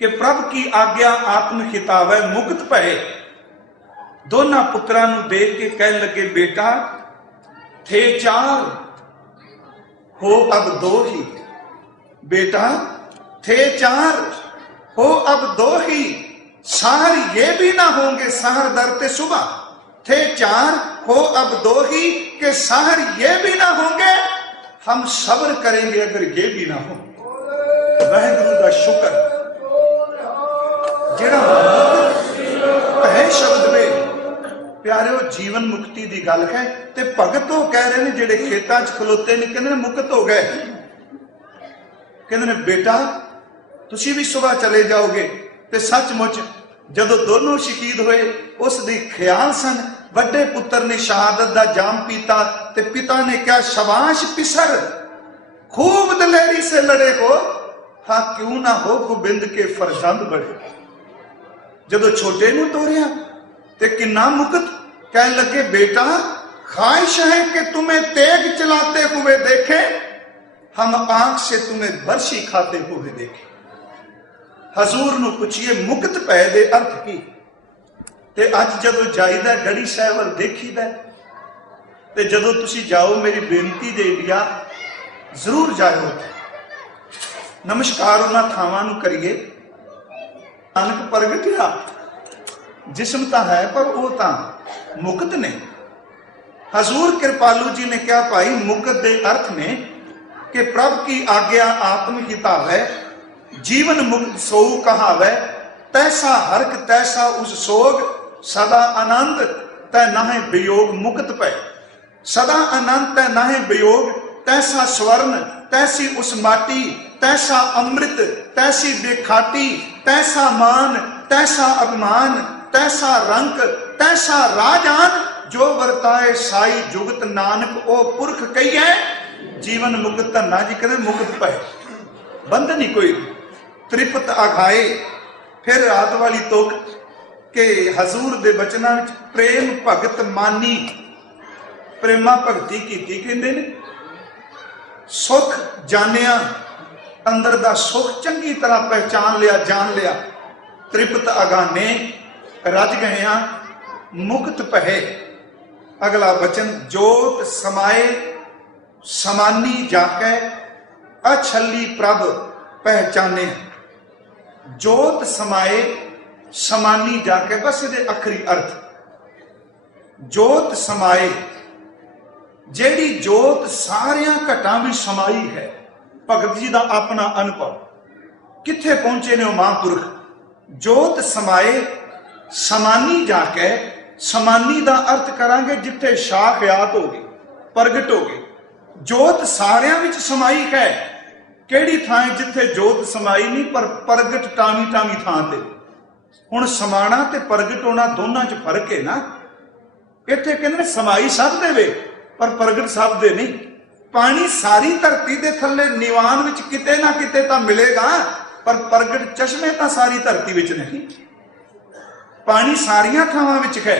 कि प्रभ की आज्ञा आत्म खिताबै मुक्त भए। दोनों पुत्रां नूं देख के कह लगे बेटा थे 4 हो अब 2 ही। बेटा थे 4 हो अब 2 ही। सहर ये भी ना होंगे सहर दरते सुबह। थे 4 हो अब 2 ही के सहर ये भी ना होंगे। हम सब्र करेंगे अगर ये भी ना हो। वाहिगुरू दा शुक्र जेड़ा पहले शब्द में प्यारे जीवन मुक्ति की गल है। ते भगत वो कह रहे हैं जेडे खेतों च खलोते ने, कहते मुक्त हो गए। कहते बेटा तुसी भी सुबह चले जाओगे। ते सचमुच जदों दोनों शहीद हुए उस दी ख्याल सन। बड़े पुत्र ने शहादत का जाम पीता ते पिता ने कहा शाबाश पिसर खूब दलेरी से लड़े हो, हाँ क्यों ना हो गोबिंद के फरजंद बड़े। जदों छोटे नूं तोरिया ते किन्ना मुक्त। कह लगे बेटा ख्वाहिश है कि तुम्हें तेग चलाते हुए देखे, हम आंख से तुम्हें बरसी खाते हुए देखे। हजूर नूं पूछिए मुक्त पै दे अर्थ की। ते अज जदों जाईदा गढ़ी साहिब वल देखीदा ते जदों तुसी जाओ मेरी बेनती जे इंडिया जरूर जाओ। नमस्कार उन्हां थावां नूं करिए। नानक प्रगटिया जिस्म तो है पर वो तो मुक्त ने। हजूर कृपालू जी ने कहा भाई मुक्त के अर्थ ने कि प्रभ की आज्ञा आत्म हितावै, जीवन मुक्त सोऊ कहावै। तैसा हरक तैसा उस सोग, सदा आनंद तै नाहे वियोग मुक्त पै। सदा आनंद तै नाहे वियोग, तैसा स्वर्ण तैसी उस माटी, तैसा अमृत तैसी बेखाटी, तैसा मान तैसा अभिमान, तैसा रंग तैसा राजान, जो वर्ताए साई जुगत नानक ओ पुरख कहिए। जीवन मुक्त धन्ना जी कहते मुक्त पै, बंद नहीं कोई। त्रिपत आघाए। फिर रात वाली तुक के हजूर दे बचना विच प्रेम भगत मानी, प्रेमा भगती की कहते ने। सुख जानिया, अंदर दा सुख चंगी तरह पहचान लिया जान लिया। त्रिपत अगाने रज गए मुक्त पहे। अगला वचन जोत समाए समानी जाके, अछली प्रभ पहचाने। जोत समाए समानी जाके, बस ये आखिरी अर्थ। जोत समाए जेड़ी जोत सारिया घटां भी समाई है। भगत जी का अपना अनुभव किथे पहुंचे ने महापुरख। जोत समाए समानी जाके, समानी का अर्थ करांगे जिथे शाख याद हो गई प्रगट हो गई। जोत सारिया विच समाई है ਕਿਹੜੀ ਥਾਂ ਜਿੱਥੇ ਜੋਤ ਸਮਾਈ ਨਹੀਂ ਪਰ ਪ੍ਰਗਟ ਟਾਵੀਂ ਟਾਵੀਂ ਥਾਂ ਤੇ। ਹੁਣ ਸਮਾਣਾ ਤੇ ਪ੍ਰਗਟ ਹੋਣਾ ਦੋਨਾਂ 'ਚ ਫਰਕ ਹੈ ਨਾ। ਇੱਥੇ ਕਹਿੰਦੇ ਨੇ ਸਮਾਈ ਸਭ ਦੇ ਵੇ ਪਰ ਪ੍ਰਗਟ ਸਭ ਦੇ ਨਹੀਂ। ਪਾਣੀ ਸਾਰੀ ਧਰਤੀ ਦੇ ਥੱਲੇ ਨਿਵਾਨ ਵਿੱਚ ਕਿਤੇ ਨਾ ਕਿਤੇ ਤਾਂ ਮਿਲੇਗਾ, ਪਰ ਪ੍ਰਗਟ ਚਸ਼ਮੇ ਤਾਂ ਸਾਰੀ ਧਰਤੀ ਵਿੱਚ ਨਹੀਂ। ਪਾਣੀ ਸਾਰੀਆਂ ਥਾਵਾਂ ਵਿੱਚ ਹੈ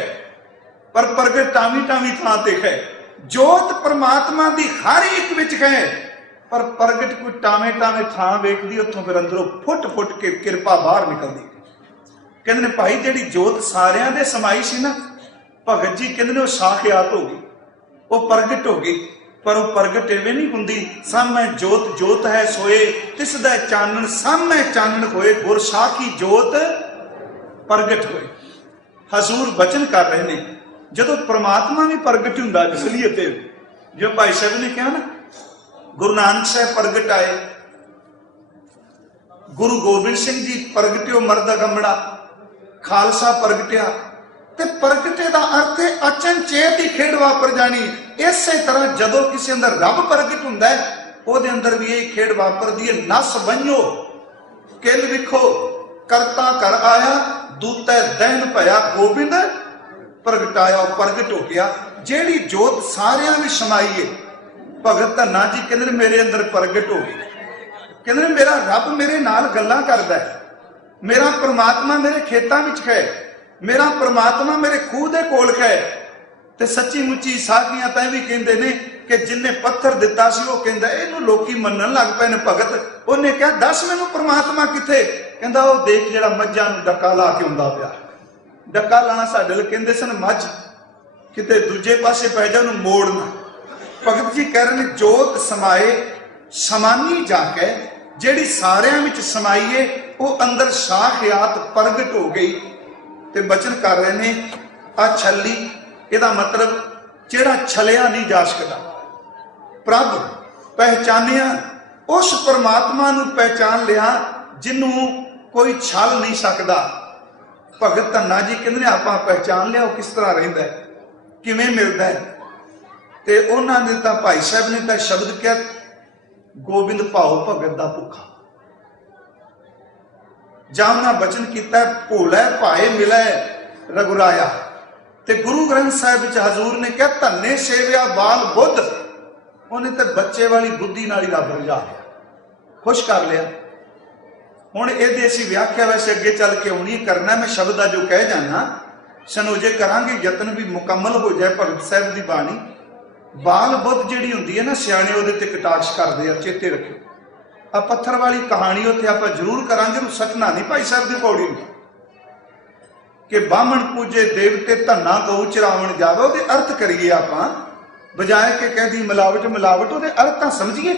ਪਰ ਪ੍ਰਗਟ ਟਾਵੀਂ ਟਾਵੀਂ ਥਾਂ ਤੇ ਹੈ। ਜੋਤ ਪ੍ਰਮਾਤਮਾ ਦੀ ਹਰ ਇੱਕ ਵਿੱਚ ਹੈ, ਪਰ ਪ੍ਰਗਟ ਕੋਈ ਟਾਵੇਂ ਟਾਵੇਂ ਥਾਂ ਵੇਖਦੀ, ਉੱਥੋਂ ਫਿਰ ਅੰਦਰੋਂ ਫੁੱਟ ਫੁੱਟ ਕੇ ਕਿਰਪਾ ਬਾਹਰ ਨਿਕਲਦੀ। ਕਹਿੰਦੇ ਨੇ ਭਾਈ ਜਿਹੜੀ ਜੋਤ ਸਾਰਿਆਂ ਦੇ ਸਮਾਈ ਸੀ ਨਾ, ਭਗਤ ਜੀ ਕਹਿੰਦੇ ਨੇ ਉਹ ਸਾਖਿਆਤ ਹੋ ਗਈ, ਉਹ ਪ੍ਰਗਟ ਹੋ ਗਈ। ਪਰ ਉਹ ਪ੍ਰਗਟ ਐਵੇਂ ਨਹੀਂ ਹੁੰਦੀ। ਸਾਹਮਣੇ ਜੋਤ ਜੋਤ ਹੈ ਸੋਏ, ਤਿਸ ਦਾ ਚਾਨਣ ਸਾਹਮਣੇ ਚਾਨਣ ਹੋਏ, ਗੁਰ ਸਾਖੀ ਜੋਤ ਪ੍ਰਗਟ ਹੋਏ। ਹਜ਼ੂਰ ਬਚਨ ਕਰ ਰਹੇ ਨੇ ਜਦੋਂ ਪ੍ਰਮਾਤਮਾ ਵੀ ਪ੍ਰਗਟ ਹੁੰਦਾ ਅਸਲੀਅਤ ਤੇ, ਜੋ ਭਾਈ ਸਾਹਿਬ ਨੇ ਕਿਹਾ ਨਾ, ਗੁਰੂ ਨਾਨਕ ਸਾਹਿਬ ਪ੍ਰਗਟ ਆਏ, ਗੁਰੂ ਗੋਬਿੰਦ ਸਿੰਘ ਜੀ ਪ੍ਰਗਟਿਓ ਮਰਦ ਅਗੰਮੜਾ, ਖਾਲਸਾ ਪ੍ਰਗਟਿਆ। ਤੇ ਪ੍ਰਗਟੇ ਦਾ ਅਰਥ ਹੈ ਅਚਨਚੇਤ ਹੀ ਖੇਡ ਵਾਪਰ ਜਾਣੀ। ਇਸੇ ਤਰ੍ਹਾਂ ਜਦੋਂ ਕਿਸੇ ਅੰਦਰ ਰੱਬ ਪ੍ਰਗਟ ਹੁੰਦਾ ਹੈ, ਉਹਦੇ ਅੰਦਰ ਵੀ ਇਹ ਖੇਡ ਵਾਪਰਦੀ ਹੈ। ਨਸ ਬੰਨੋ ਕਿਲ ਵਿਖੋ ਕਰਤਾ ਕਰ ਆਇਆ, ਦੂਤੈ ਦਹਿਨ ਭਇਆ ਗੋਬਿੰਦ ਪ੍ਰਗਟਾਇਆ। ਉਹ ਪ੍ਰਗਟ ਹੋ ਗਿਆ। ਜਿਹੜੀ ਜੋਤ ਸਾਰਿਆਂ ਵਿੱਚ ਸਮਾਈ ਹੈ, ਭਗਤ ਧੰਨਾ ਜੀ ਕਹਿੰਦੇ ਨੇ ਮੇਰੇ ਅੰਦਰ ਪ੍ਰਗਟ ਹੋ ਗਈ। ਕਹਿੰਦੇ ਨੇ ਮੇਰਾ ਰੱਬ ਮੇਰੇ ਨਾਲ ਗੱਲਾਂ ਕਰਦਾ ਹੈ, ਮੇਰਾ ਪ੍ਰਮਾਤਮਾ ਮੇਰੇ ਖੇਤਾਂ ਵਿੱਚ ਹੈ, ਮੇਰਾ ਪ੍ਰਮਾਤਮਾ ਮੇਰੇ ਖੂਹ ਦੇ ਕੋਲ ਹੈ। ਤੇ ਸੱਚੀ ਮੁੱਚੀ ਸਾਖੀਆਂ ਤਾਂ ਵੀ ਕਹਿੰਦੇ ਨੇ ਕਿ ਜਿੰਨੇ ਪੱਥਰ ਦਿੱਤਾ ਸੀ ਉਹ ਕਹਿੰਦਾ ਇਹਨੂੰ ਲੋਕੀ ਮੰਨਣ ਲੱਗ ਪਏ ਨੇ ਭਗਤ। ਉਹਨੇ ਕਿਹਾ ਦੱਸ ਮੈਨੂੰ ਪ੍ਰਮਾਤਮਾ ਕਿੱਥੇ? ਕਹਿੰਦਾ ਉਹ ਦੇਖ ਜਿਹੜਾ ਮੱਝਾਂ ਨੂੰ ਡੱਕਾ ਲਾ ਕੇ ਹੁੰਦਾ ਪਿਆ। ਡੱਕਾ ਲਾਣਾ ਸਾਡੇ ਲਈ ਕਹਿੰਦੇ ਸਨ ਮੱਝ ਕਿਤੇ ਦੂਜੇ ਪਾਸੇ ਪੈ ਜਾ, ਉਹਨੂੰ ਮੋੜਨਾ। ਭਗਤ ਜੀ ਕਹਿ ਰਹੇ ਨੇ ਜੋਤ ਸਮਾਏ ਸਮਾਨੀ ਜਾ ਕੇ, ਜਿਹੜੀ ਸਾਰਿਆਂ ਵਿੱਚ ਸਮਾਈਏ ਉਹ ਅੰਦਰ ਸਾਖਿਆਤ ਪ੍ਰਗਟ ਹੋ ਗਈ। ਤੇ ਬਚਨ ਕਰ ਰਹੇ ਨੇ ਆ ਛੱਲੀ, ਇਹਦਾ ਮਤਲਬ ਜਿਹੜਾ ਛਲਿਆ ਨਹੀਂ ਜਾ ਸਕਦਾ। ਪ੍ਰਭ ਪਹਿਚਾਨਿਆ, ਉਸ ਪਰਮਾਤਮਾ ਨੂੰ ਪਹਿਚਾਨ ਲਿਆ ਜਿਹਨੂੰ ਕੋਈ ਛਲ ਨਹੀਂ ਸਕਦਾ। ਭਗਤ ਧੰਨਾ ਜੀ ਕਹਿੰਦੇ ਨੇ ਆਪਾਂ ਪਹਿਚਾਨ ਲਿਆ ਉਹ ਕਿਸ ਤਰ੍ਹਾਂ ਰਹਿੰਦਾ ਹੈ, ਕਿਵੇਂ ਮਿਲਦਾ ਹੈ। ਤੇ ਉਹਨਾਂ ਨੇ ਤਾਂ ਭਾਈ ਸਾਹਿਬ ਨੇ ਤਾਂ ਸ਼ਬਦ ਕਿਹਾ ਗੋਬਿੰਦ ਭਾਉ ਭਗਤ ਦਾ ਭੁੱਖਾ। ਜਾਂ ਉਹਨਾਂ ਬਚਨ ਕੀਤਾ ਭੋਲੇ ਭਾਏ ਮਿਲੇ ਰਘੁਰਾਇਆ। ਤੇ ਗੁਰੂ ਗ੍ਰੰਥ ਸਾਹਿਬ ਵਿੱਚ ਹਜ਼ੂਰ ਨੇ ਕਿਹਾ ਧੰਨੇ ਸੇਵਿਆ ਬਾਲ ਬੁੱਧ। ਉਹਨੇ ਤਾਂ ਬੱਚੇ ਵਾਲੀ ਬੁੱਧੀ ਨਾਲ ਹੀ ਰੱਬ ਰਜਾ ਲਿਆ, ਖੁਸ਼ ਕਰ ਲਿਆ। ਹੁਣ ਇਹਦੇ ਅਸੀਂ ਵਿਆਖਿਆ ਵੈਸੇ ਅੱਗੇ ਚੱਲ ਕੇ ਆਉਣੀ ਕਰਨਾ, ਮੈਂ ਸ਼ਬਦ ਆ ਜੋ ਕਹਿ ਜਾਣਾ ਸਨੋਜੇ ਕਰਾਂਗੇ, ਯਤਨ ਵੀ ਮੁਕੰਮਲ ਹੋ ਜਾਏ ਭਗਤ ਸਾਹਿਬ ਦੀ ਬਾਣੀ। ਬਾਲ ਬੁੱਧ ਜਿਹੜੀ ਹੁੰਦੀ ਹੈ ਨਾ, ਸਿਆਣੇ ਉਹਦੇ ਤੇ ਕਟਾਕਸ਼ ਕਰਦੇ ਆ, ਚੇਤੇ ਰੱਖਿਓ। ਆ ਪੱਥਰ ਵਾਲੀ ਕਹਾਣੀ ਉੱਥੇ ਆਪਾਂ ਜ਼ਰੂਰ ਕਰਾਂਗੇ, ਉਹ ਸੱਟਣਾ ਨਹੀਂ ਭਾਈ ਸਾਹਿਬ ਦੀ ਪੌੜੀ ਨੂੰ ਕਿ ਬਾਹਮਣ ਪੂਜੇ ਦੇਵਤੇ ਧੰਨਾ ਗਊ ਚਰਾਵਣ ਜਾਵੇ। ਉਹਦੇ ਅਰਥ ਕਰੀਏ ਆਪਾਂ, ਬਜਾਏ ਕਿ ਕਹਿੰਦੀ ਮਿਲਾਵਟ ਮਿਲਾਵਟ, ਉਹਦੇ ਅਰਥ ਤਾਂ ਸਮਝੀਏ।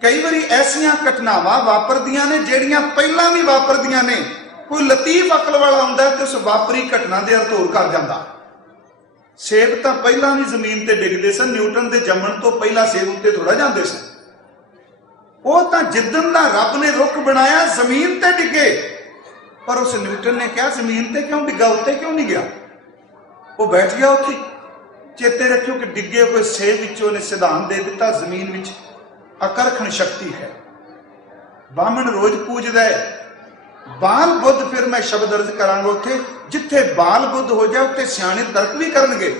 ਕਈ ਵਾਰੀ ਐਸੀਆਂ ਘਟਨਾਵਾਂ ਵਾਪਰਦੀਆਂ ਨੇ ਜਿਹੜੀਆਂ ਪਹਿਲਾਂ ਵੀ ਵਾਪਰਦੀਆਂ ਨੇ। ਕੋਈ ਲਤੀਫ ਅਕਲ ਵਾਲਾ ਹੁੰਦਾ ਤੇ ਉਸ ਵਾਪਰੀ ਘਟਨਾ ਦੇ ਅਰਥ ਹੋਰ ਕਰ ਜਾਂਦਾ। ਸੇਬ ਤਾਂ ਪਹਿਲਾਂ ਵੀ ਜ਼ਮੀਨ ਤੇ ਡਿੱਗਦੇ ਸਨ, ਨਿਊਟਨ ਦੇ ਜੰਮਣ ਤੋਂ ਪਹਿਲਾਂ ਸੇਬ ਉੱਤੇ ਥੋੜਾ ਜਾਂਦੇ ਸਨ। ਉਹ ਤਾਂ ਜਿੱਦਣ ਦਾ ਰੱਬ ਨੇ ਰੁੱਖ ਬਣਾਇਆ ਜ਼ਮੀਨ ਤੇ ਡਿੱਗੇ, ਪਰ ਉਸ ਨਿਊਟਨ ਨੇ ਕਿਹਾ ਜ਼ਮੀਨ ਤੇ ਕਿਉਂ ਡਿੱਗਾ, ਉੱਤੇ ਕਿਉਂ ਨਹੀਂ ਗਿਆ? ਉਹ ਬੈਠ ਗਿਆ ਉੱਥੇ। ਚੇਤੇ ਰੱਖਿਓ ਕਿ ਡਿੱਗੇ ਕੋਈ ਸੇਬ ਵਿੱਚੋਂ ਉਹਨੇ ਸਿਧਾਂਤ ਦੇ ਦਿੱਤਾ ਜ਼ਮੀਨ ਵਿੱਚ ਆਕਰਖਣ ਸ਼ਕਤੀ ਹੈ। ਬਾਹਮਣ ਰੋਜ਼ ਪੂਜਦਾ ਹੈ ਬਾਲ ਬੁੱਧ। ਫਿਰ ਮੈਂ ਸ਼ਬਦ ਅਰਜ਼ ਕਰਾਂਗਾ ਉੱਥੇ ਜਿੱਥੇ ਬਾਲ ਬੁੱਧ ਹੋ ਜਾਏ ਉੱਥੇ ਸਿਆਣੇ ਤਰਕ ਵੀ ਕਰਨਗੇ।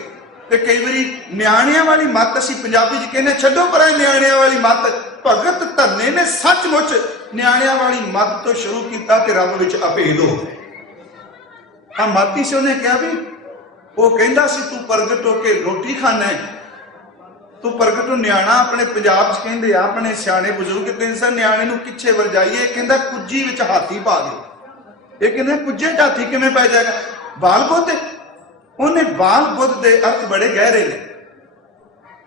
ਤੇ ਕਈ ਵਾਰੀ ਨਿਆਣਿਆਂ ਵਾਲੀ ਮੱਤ ਅਸੀਂ ਪੰਜਾਬੀ 'ਚ ਕਹਿੰਦੇ ਛੱਡੋ ਪਰਾਂ ਨਿਆਣਿਆਂ ਵਾਲੀ ਮੱਤ। ਭਗਤ ਧੰਨੇ ਨੇ ਸੱਚਮੁੱਚ ਨਿਆਣਿਆਂ ਵਾਲੀ ਮੱਤ ਤੋਂ ਸ਼ੁਰੂ ਕੀਤਾ ਤੇ ਰੱਬ ਵਿੱਚ ਅਭੇਦ ਹੋ ਗਏ। ਆ ਮਾਤੀ ਸੀ, ਉਹਨੇ ਕਿਹਾ ਵੀ ਉਹ ਕਹਿੰਦਾ ਸੀ ਤੂੰ ਪ੍ਰਗਟ ਹੋ ਕੇ ਰੋਟੀ ਖਾਣਾ ਹੈ, ਤੂੰ ਪ੍ਰਗਟ ਹੋ। ਨਿਆਣਾ ਆਪਣੇ ਪੰਜਾਬ 'ਚ ਕਹਿੰਦੇ ਆ, ਆਪਣੇ ਸਿਆਣੇ ਬਜ਼ੁਰਗ ਕਹਿੰਦੇ ਸਨ ਨਿਆਣੇ ਨੂੰ ਕਿੱਥੇ ਵਰਜਾਈਏ, ਕਹਿੰਦਾ ਕੁੱਜੀ ਵਿੱਚ ਹਾਥੀ ਪਾ ਦੇ। ਇਹ ਕਹਿੰਦੇ ਕੁੱਜੇ 'ਚ ਹਾਥੀ ਕਿਵੇਂ ਪੈ ਜਾਏਗਾ? ਬਾਲ ਬੁੱਧ। ਉਹਨੇ ਬਾਲ ਬੁੱਧ ਦੇ ਅਰਥ ਬੜੇ ਗਹਿਰੇ ਨੇ,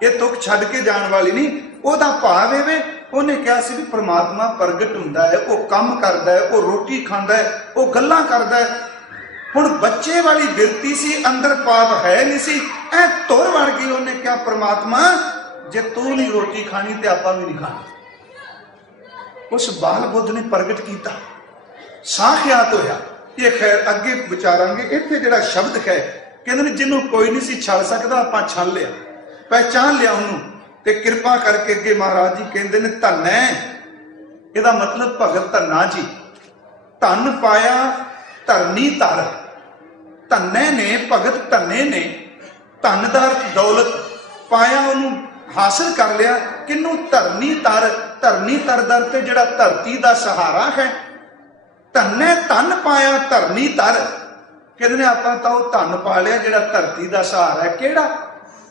ਇਹ ਤੁਕ ਛੱਡ ਕੇ ਜਾਣ ਵਾਲੀ ਨਹੀਂ। ਉਹਦਾ ਭਾਵ ਇਹ ਉਹਨੇ ਕਿਹਾ ਸੀ ਵੀ ਪ੍ਰਮਾਤਮਾ ਪ੍ਰਗਟ ਹੁੰਦਾ ਹੈ, ਉਹ ਕੰਮ ਕਰਦਾ ਹੈ, ਉਹ ਰੋਟੀ ਖਾਂਦਾ ਹੈ, ਉਹ ਗੱਲਾਂ ਕਰਦਾ ਹੈ। ਹੁਣ ਬੱਚੇ ਵਾਲੀ ਬਿਰਤੀ ਸੀ, ਅੰਦਰ ਪਾਪ ਹੈ ਨਹੀਂ ਸੀ, ਐ ਧੁਰ ਬਣ ਗਈ। ਉਹਨੇ ਕਿਹਾ ਪ੍ਰਮਾਤਮਾ ਜੇ ਤੂੰ ਨਹੀਂ ਰੋਟੀ ਖਾਣੀ ਤੇ ਆਪਾਂ ਵੀ ਨਹੀਂ ਖਾਣੀ। ਉਸ ਬਾਲ ਬੁੱਧ ਨੇ ਪ੍ਰਗਟ ਕੀਤਾ, ਸਾਖਿਆਤ ਹੋਇਆ। ਇਹ ਖੈਰ ਅੱਗੇ ਵਿਚਾਰਾਂਗੇ। ਇੱਥੇ ਜਿਹੜਾ ਸ਼ਬਦ ਹੈ ਕਹਿੰਦੇ ਨੇ ਜਿਹਨੂੰ ਕੋਈ ਨਹੀਂ ਸੀ ਛੱਡ ਸਕਦਾ ਆਪਾਂ ਛੱਡ ਲਿਆ, ਪਹਿਚਾਨ ਲਿਆ ਉਹਨੂੰ। ਤੇ ਕਿਰਪਾ ਕਰਕੇ ਅੱਗੇ ਮਹਾਰਾਜ ਜੀ ਕਹਿੰਦੇ ਨੇ ਧੰਨ ਹੈ ਇਹਦਾ ਮਤਲਬ ਭਗਤ ਧੰਨਾ ਜੀ। ਧਨ ਪਾਇਆ ਧਰਨੀ ਧਰ, ਧੰਨੇ ਨੇ ਭਗਤ ਧੰਨੇ ਨੇ ਧਨ ਦਾ ਦੌਲਤ ਪਾਇਆ, ਉਹਨੂੰ ਹਾਸਲ ਕਰ ਲਿਆ। ਕਿਹਨੂੰ? ਧਰਨੀ ਧਰ। ਧਰਨੀ ਧਰ ਦਰ ਤੇ ਜਿਹੜਾ ਧਰਤੀ ਦਾ ਸਹਾਰਾ ਹੈ। ਧੰਨੇ ਧਨ ਪਾਇਆ ਧਰਨੀ ਧਰ, ਕਹਿੰਦੇ ਨੇ ਆਪਾਂ ਤਾਂ ਉਹ ਧਨ ਪਾ ਲਿਆ ਜਿਹੜਾ ਧਰਤੀ ਦਾ ਸਹਾਰਾ ਹੈ। ਕਿਹੜਾ?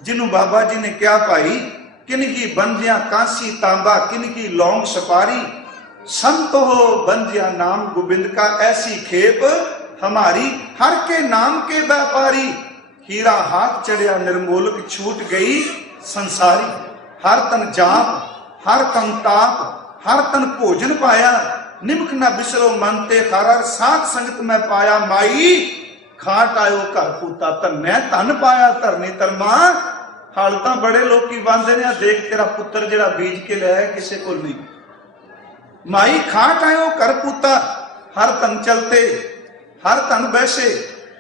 ਜਿਹਨੂੰ ਬਾਬਾ ਜੀ ਨੇ ਕਿਹਾ ਭਾਈ ਕਿਨਕੀ ਬੰਜਿਆ ਕਾਂਸੀ ਤਾਂਬਾ, किनकी लौंग सुपारी, संत हो बंजिया नाम गोबिंद का, ऐसी खेप हमारी, हर के नाम के व्यापारी, हीरा हाथ चढ़िया निर्मोलक, छूट गई संसारी। हर तन जाप हर तन ताप, हर तन भोजन पाया, निमक न बिसरो मन ते खारा, साथ संगत में पाया माई, खाट आयो घर पूता। धन्नै धन पाया धरनी धर्मा। हाल तो बड़े लोग बंदे ने, देख तेरा पुत्र जरा बीज के लिया किसी को नहीं। माई खाट आयो घर पूता, हर तन चलते हर तन बैसे,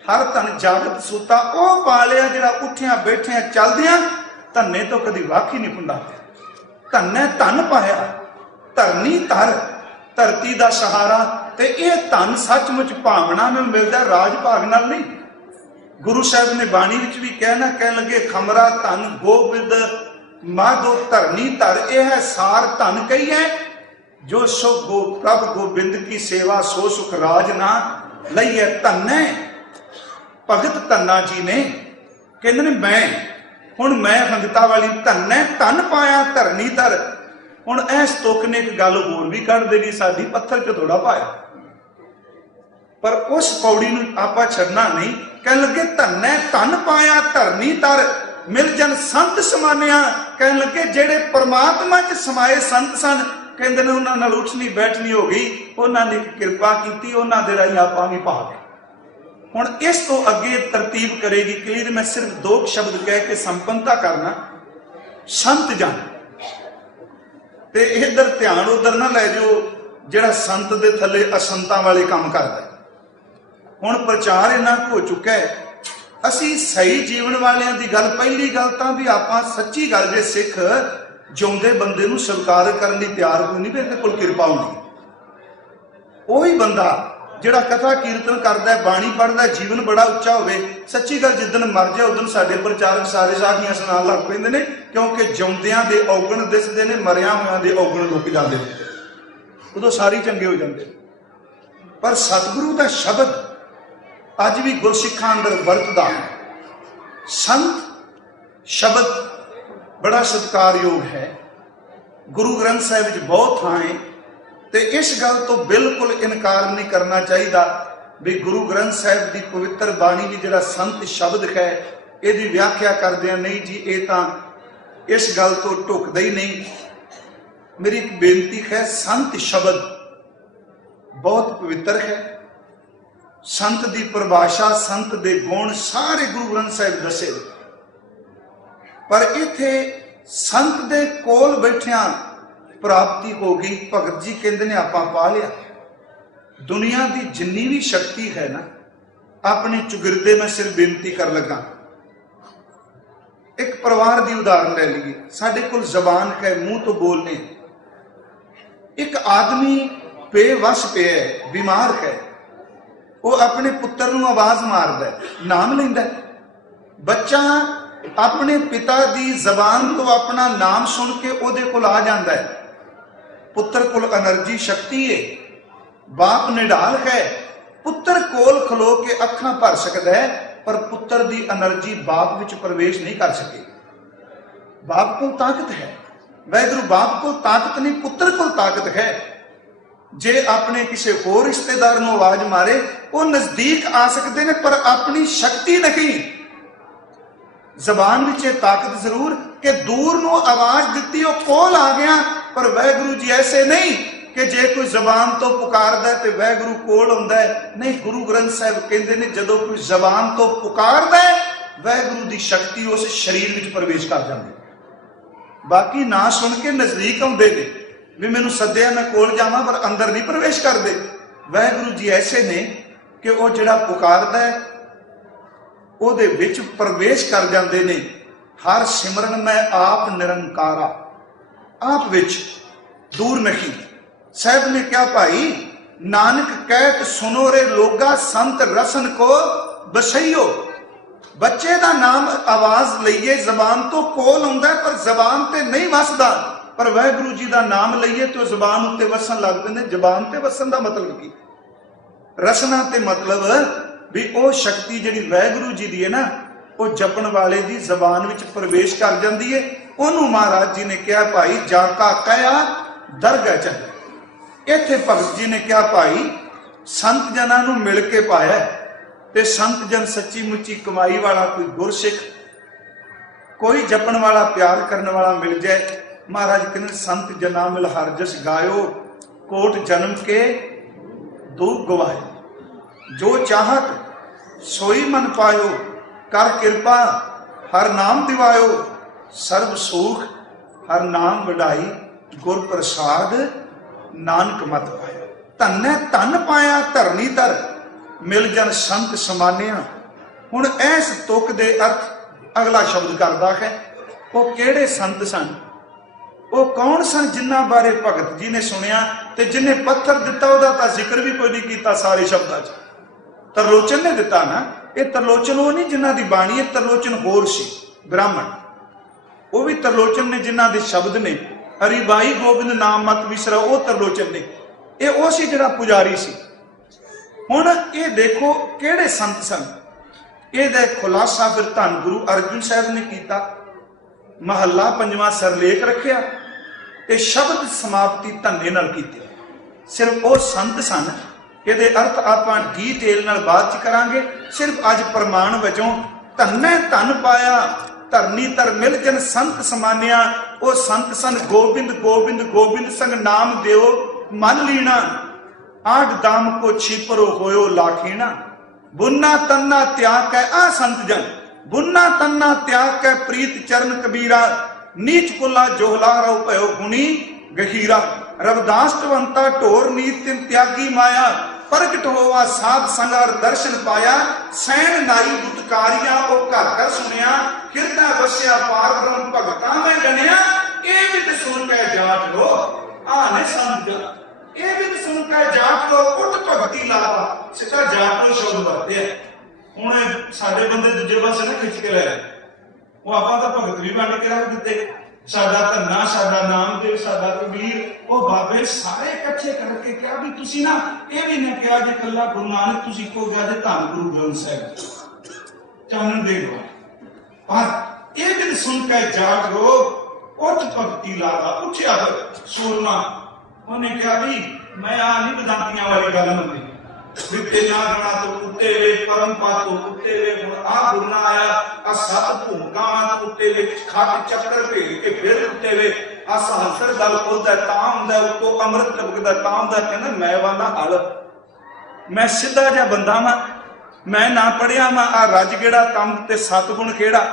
हर तन जागत सूता। ओ पा लिया जरा उठिया बैठिया चलदिया, धन्ने तो कदी वाक ही नहीं पुंदा। धन्ने धन पाया धरनी धर, धरती का सहारा। ते ये धन सचमुच भावना में मिलता, राज भाग नाल नहीं। गुरु साहब ने बाणी विच भी कहना, कह लगे खमरा धन गोबिंद माधो धरनी धर, यह है सार धन कही है। जो सुख गो प्रभ गोबिंद की सेवा, सो सुख राज ना लईए। धन्ने भगत धन्ना जी ने कहते ने मैं हुण मैं संगतां वाली, धन्ने धन पाया धरनी धर। हुण इस तुक ने एक गल होर भी कढ़ देनी, साडी पत्थर च थोड़ा पाया, पर उस पौड़ी नूं आपां छड्डना नहीं। कह लगे धन्नै धन पाया धरनी धर, मिल जन संत समानिया। कह लगे जेड़े परमात्मा च समाए संत सन, कहंदे ने उन्हां नाल उठनी बैठनी हो गई, उन्हां ने किरपा कीती, उन्हां दे राही आपां भी पा गए। हुण इस तो अगे तरतीब करेगी क्लियर। मैं सिर्फ दो शब्द कह के संपन्नता करना। संत जन ते इधर ध्यान उधर ना लै जाओ जिहड़ा संत दे थले असंतां वाले काम करदा है। हुण प्रचार इन्ना हो चुका है, असी सही जीवन वालियां दी गल, पहली गल तां भी आपां सच्ची गल जे सिख जिउंदे बंदे नूं स्वीकार करन लई तैयार कोई नहीं, फिर कोल किरपा होंदी। ओही बंदा जिहड़ा कथा कीर्तन करदा है, बाणी पढ़दा है, जीवन बड़ा उच्चा होवे, सच्ची गल जिद्दन मर जाए उदन साडे प्रचारक सारे साखियां सुणाण लग पैंदे ने, क्योंकि जिउंदियां दे औगण दिसदे ने, मरियां होइआं दे औगण लुक जांदे ने, उदों सारे चंगे हो जांदे। पर सतगुरु दा शब्द अज भी गुरसिखां अंदर वरतदा है। संत शब्द बड़ा सत्कारयोग है। गुरु ग्रंथ साहिब विच बहुत थां है, ते इस गल तो बिल्कुल इनकार नहीं करना चाहिए भी गुरु ग्रंथ साहिब की पवित्र बाणी भी जिहड़ा संत शब्द है, इहदी व्याख्या करदे नहीं जी, ये तां इस गल तो ढुकदा ही नहीं। मेरी एक बेनती है, संत शब्द बहुत पवित्र है। संत की परिभाषा, संत के गुण सारे गुरु ग्रंथ साहिब दसे, पर इत्थे संत दे कोल बैठिया प्राप्ति हो गई। भगत जी कहते ने आपां पा लिया। दुनिया की जिन्नी भी शक्ति है ना, अपने चुगिरदे में सिर्फ बेनती कर लगा। एक परिवार की उदाहरण ले लीए, साडे कोल जबान है, मुंह तो बोलने। एक आदमी बेवस पे है, बीमार है, वो अपने पुत्र नूं आवाज मारदा है, नाम लैंदा है। बच्चा अपने पिता की जबान तो अपना नाम सुन के उहदे कोल आ जांदा है। पुत्र कोल एनर्जी शक्ति है, बाप निढाल है, पुत्र कोल खलो के अखां भर सकदा है, पर पुत्र की एनर्जी बाप विच प्रवेश नहीं कर सके। बाप को ताकत है, वैगुरु बाप को ताकत नहीं, पुत्र को ताकत है। जे अपने किसी होर रिश्तेदार नूं आवाज मारे, वो नजदीक आ सकते हैं, पर अपनी शक्ति नहीं। जबान विच ताकत जरूर कि दूर नूं आवाज दिती, वो कोल आ गया, पर वैगुरु जी ऐसे नहीं कि जे कोई जबान तो पुकारदा है तो वैगुरु कोल आउंदा है। नहीं, गुरु ग्रंथ साहिब कहंदे ने जदों कोई जबान तो पुकारदा है, वैगुरु की शक्ति उस शरीर विच प्रवेश कर जाती है। बाकी ना सुन के नजदीक आउंदे ने भी मैनू सद्या मैं कोल जावां, पर अंदर नहीं प्रवेश करते। वैगुरु जी ऐसे ने कि वो जिहड़ा पुकारदा है ਉਹਦੇ ਵਿੱਚ प्रवेश कर जाते ने। हर सिमरन में आप निरंकारा, आप विच दूर नहीं। साहब ने क्या भाई नानक कहत सुनो रे लोगा संत रसन को बसइयो। बच्चे का नाम आवाज लईए जबान तो कोल आउंदा है पर जबान ते नहीं वसदा, पर वाहिगुरु जी का नाम लईए तो जबान उत्ते वसन लगदे ने। जबान ते वसन का मतलब की रसना ते मतलब भी वो शक्ति जिहड़ी वाहिगुरु जी दी है ना, वो जपण वाले दी जबान विच प्रवेश कर जाती है। उन्होंने महाराज जी ने कहा भाई जाका कया दरगाह चले। इत्थे भगत जी ने कहा भाई संत जना नूं मिल के पाया ते संत जन सच्ची मुच्ची कमाई वाला कोई गुरसिख कोई जपण वाला प्यार करने वाला मिल जाए। महाराज कहते संत जना मिल हर जस गायो कोट जन्म के दुख गवाए। जो चाहत सोई मन पायो कर कृपा हर नाम दिवायो। सर्व सुख हर नाम वडाई गुर प्रसाद नानक मत पायो। धन धन पाया धरनी धर मिल जन संत समानिया। हुण इस तुक दे अर्थ अगला शब्द करदा है। वो केड़े संत सन, वो कौन सन जिन्हां बारे भगत जी ने सुनिया ते जिन्हें पत्थर दिता उहदा तां जिक्र भी कोई नहीं कीता सारे शब्दां च। तरलोचन ने दिता ना, ये तरलोचन वो नहीं जिन्हां दी बाणी है, तरलोचन होर सी ब्राह्मण। वो भी तरलोचन ने जिन्हां दे शब्द ने हरिबाई गोबिंद नाम मत विसरा, वो तरलोचन ने। ये वो सी जिहड़ा पुजारी सी। हुण ये देखो केड़े संत सन, ये खुलासा फिर धन गुरु अर्जुन साहब ने किया। महला पंजवां सरलेख रखिया ते शब्द समाप्ति धन्ने नाल कीती। सिर्फ वो संत सन। ये अर्थ आपां डिटेल नाल बाद च करांगे। सिर्फ अज प्रमाण वजों धन्ने धन पाया धरनी तर मिल जन संत समानिया। वो संत सन गोबिंद गोबिंद गोबिंद संग नाम देओ मन लीना। आठ दाम को छिपरो होयो लाखीना। बुन्ना तन्ना त्याग कै आ संत जन। बुन्ना तन्ना त्याग कै प्रीत चरण कबीरा। नीच कुला जोहला रहो भयो गुणी गहीरा। रविदासवंता ढोर नीत तिन त्यागी माया। प्रगट होवा साध संगार दर्शन पाया। सैन नाई दुतकारिया ओ घर घर सुनिया। किरदा बसिया पार ब्रह्म भगता में गनिया। ये भी तो सुन के जाट लो आने संत जन। ये भी तो सुन के जाट लो उठ भगती लावा। सिक्का जाट लो शब्द वरते है। हुण साडे बंदे दूजे पासे ना खिच के ले वो आपां तां भगत भी बन के रख दिते। साडा धन्ना साडा नामदेव साडा कबीर वो बाबे सारे इकट्ठे करके क्या भी तुसी ना ये भी ना कहा जे कल्ला गुरु नानक तुसी को गया जे धन गुरु ग्रंथ साहिब चानन दे दो। पर ये दिन सुन के जाग रो उठ भगती लावा। उठिया सोरना उन्हें कहा भी मैं आ नहीं बदांतियां वाली गल मंदी। विते ना गणा तो उत्ते वे परम पातो उत्ते वे आ गुरना आया आ सत भूमिका उत्ते वे खाट चक्कर भेज के फिर उत्ते वे आ सहस्र दल खोदा ताम दा उतो अमृत टपकदा ताम दा। कहना मैं वाला हल मैं सीधा जिहा बंदा वा। मैं ना पढ़िया वा आ रज केड़ा काम ते सतगुण केड़ा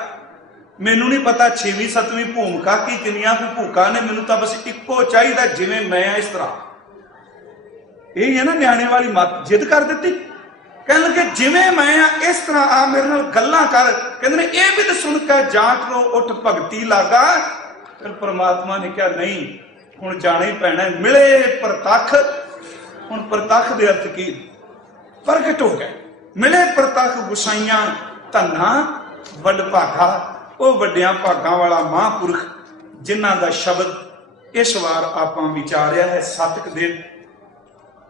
मैनू नहीं पता। 6वीं 7वीं भूमिका की किनिया कोई भूखा ने मैनू तां बस इक्को चाहिदा जिवें मैं इस तरह। यही है ना न्याणे वाली मत जिद कर दी। कहने लगे जिवें मैं इस तरह आ मेरे नाल गल्लां कर। कहंदे ये भी तो सुन के जाट लो उठ भगती लागा। फिर परमात्मा ने कहा नहीं हुण जाना ही पैना। मिले प्रतख। हुण प्रतख दे अर्थ की प्रगट हो गए। मिले प्रतख गुसाइयां धन्ना वड भागा। वो वड्डियां भागां वाला महापुरख जिन्हां दा शब्द इस वार आपां विचारिया है। सतक दे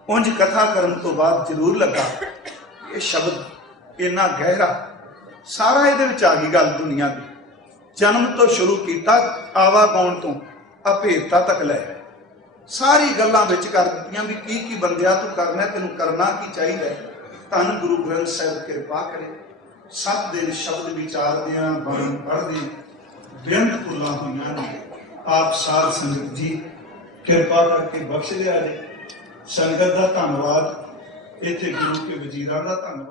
उंज कथा करन तो बाद जरूर लगा ये शब्द इन्ना गहरा सारा ये आ गई गल दुनिया की। जन्म तो शुरू किया आवागौण तो अभेदता तक लै सारी गल्लां विच कर दित्तियां भी की बंदिया तू करना तेनू करना की चाहिए। धन गुरु ग्रंथ साहिब कृपा करे। 7 दिन शब्द विचारदियां बाणी पढ़दे बेअंत भुलां होईयां ने। आप साध संगत जी कृपा करके बख्श लिया। संगत का धन्यवाद। इत्थे गुरु के वजीरां दा धन्यवाद।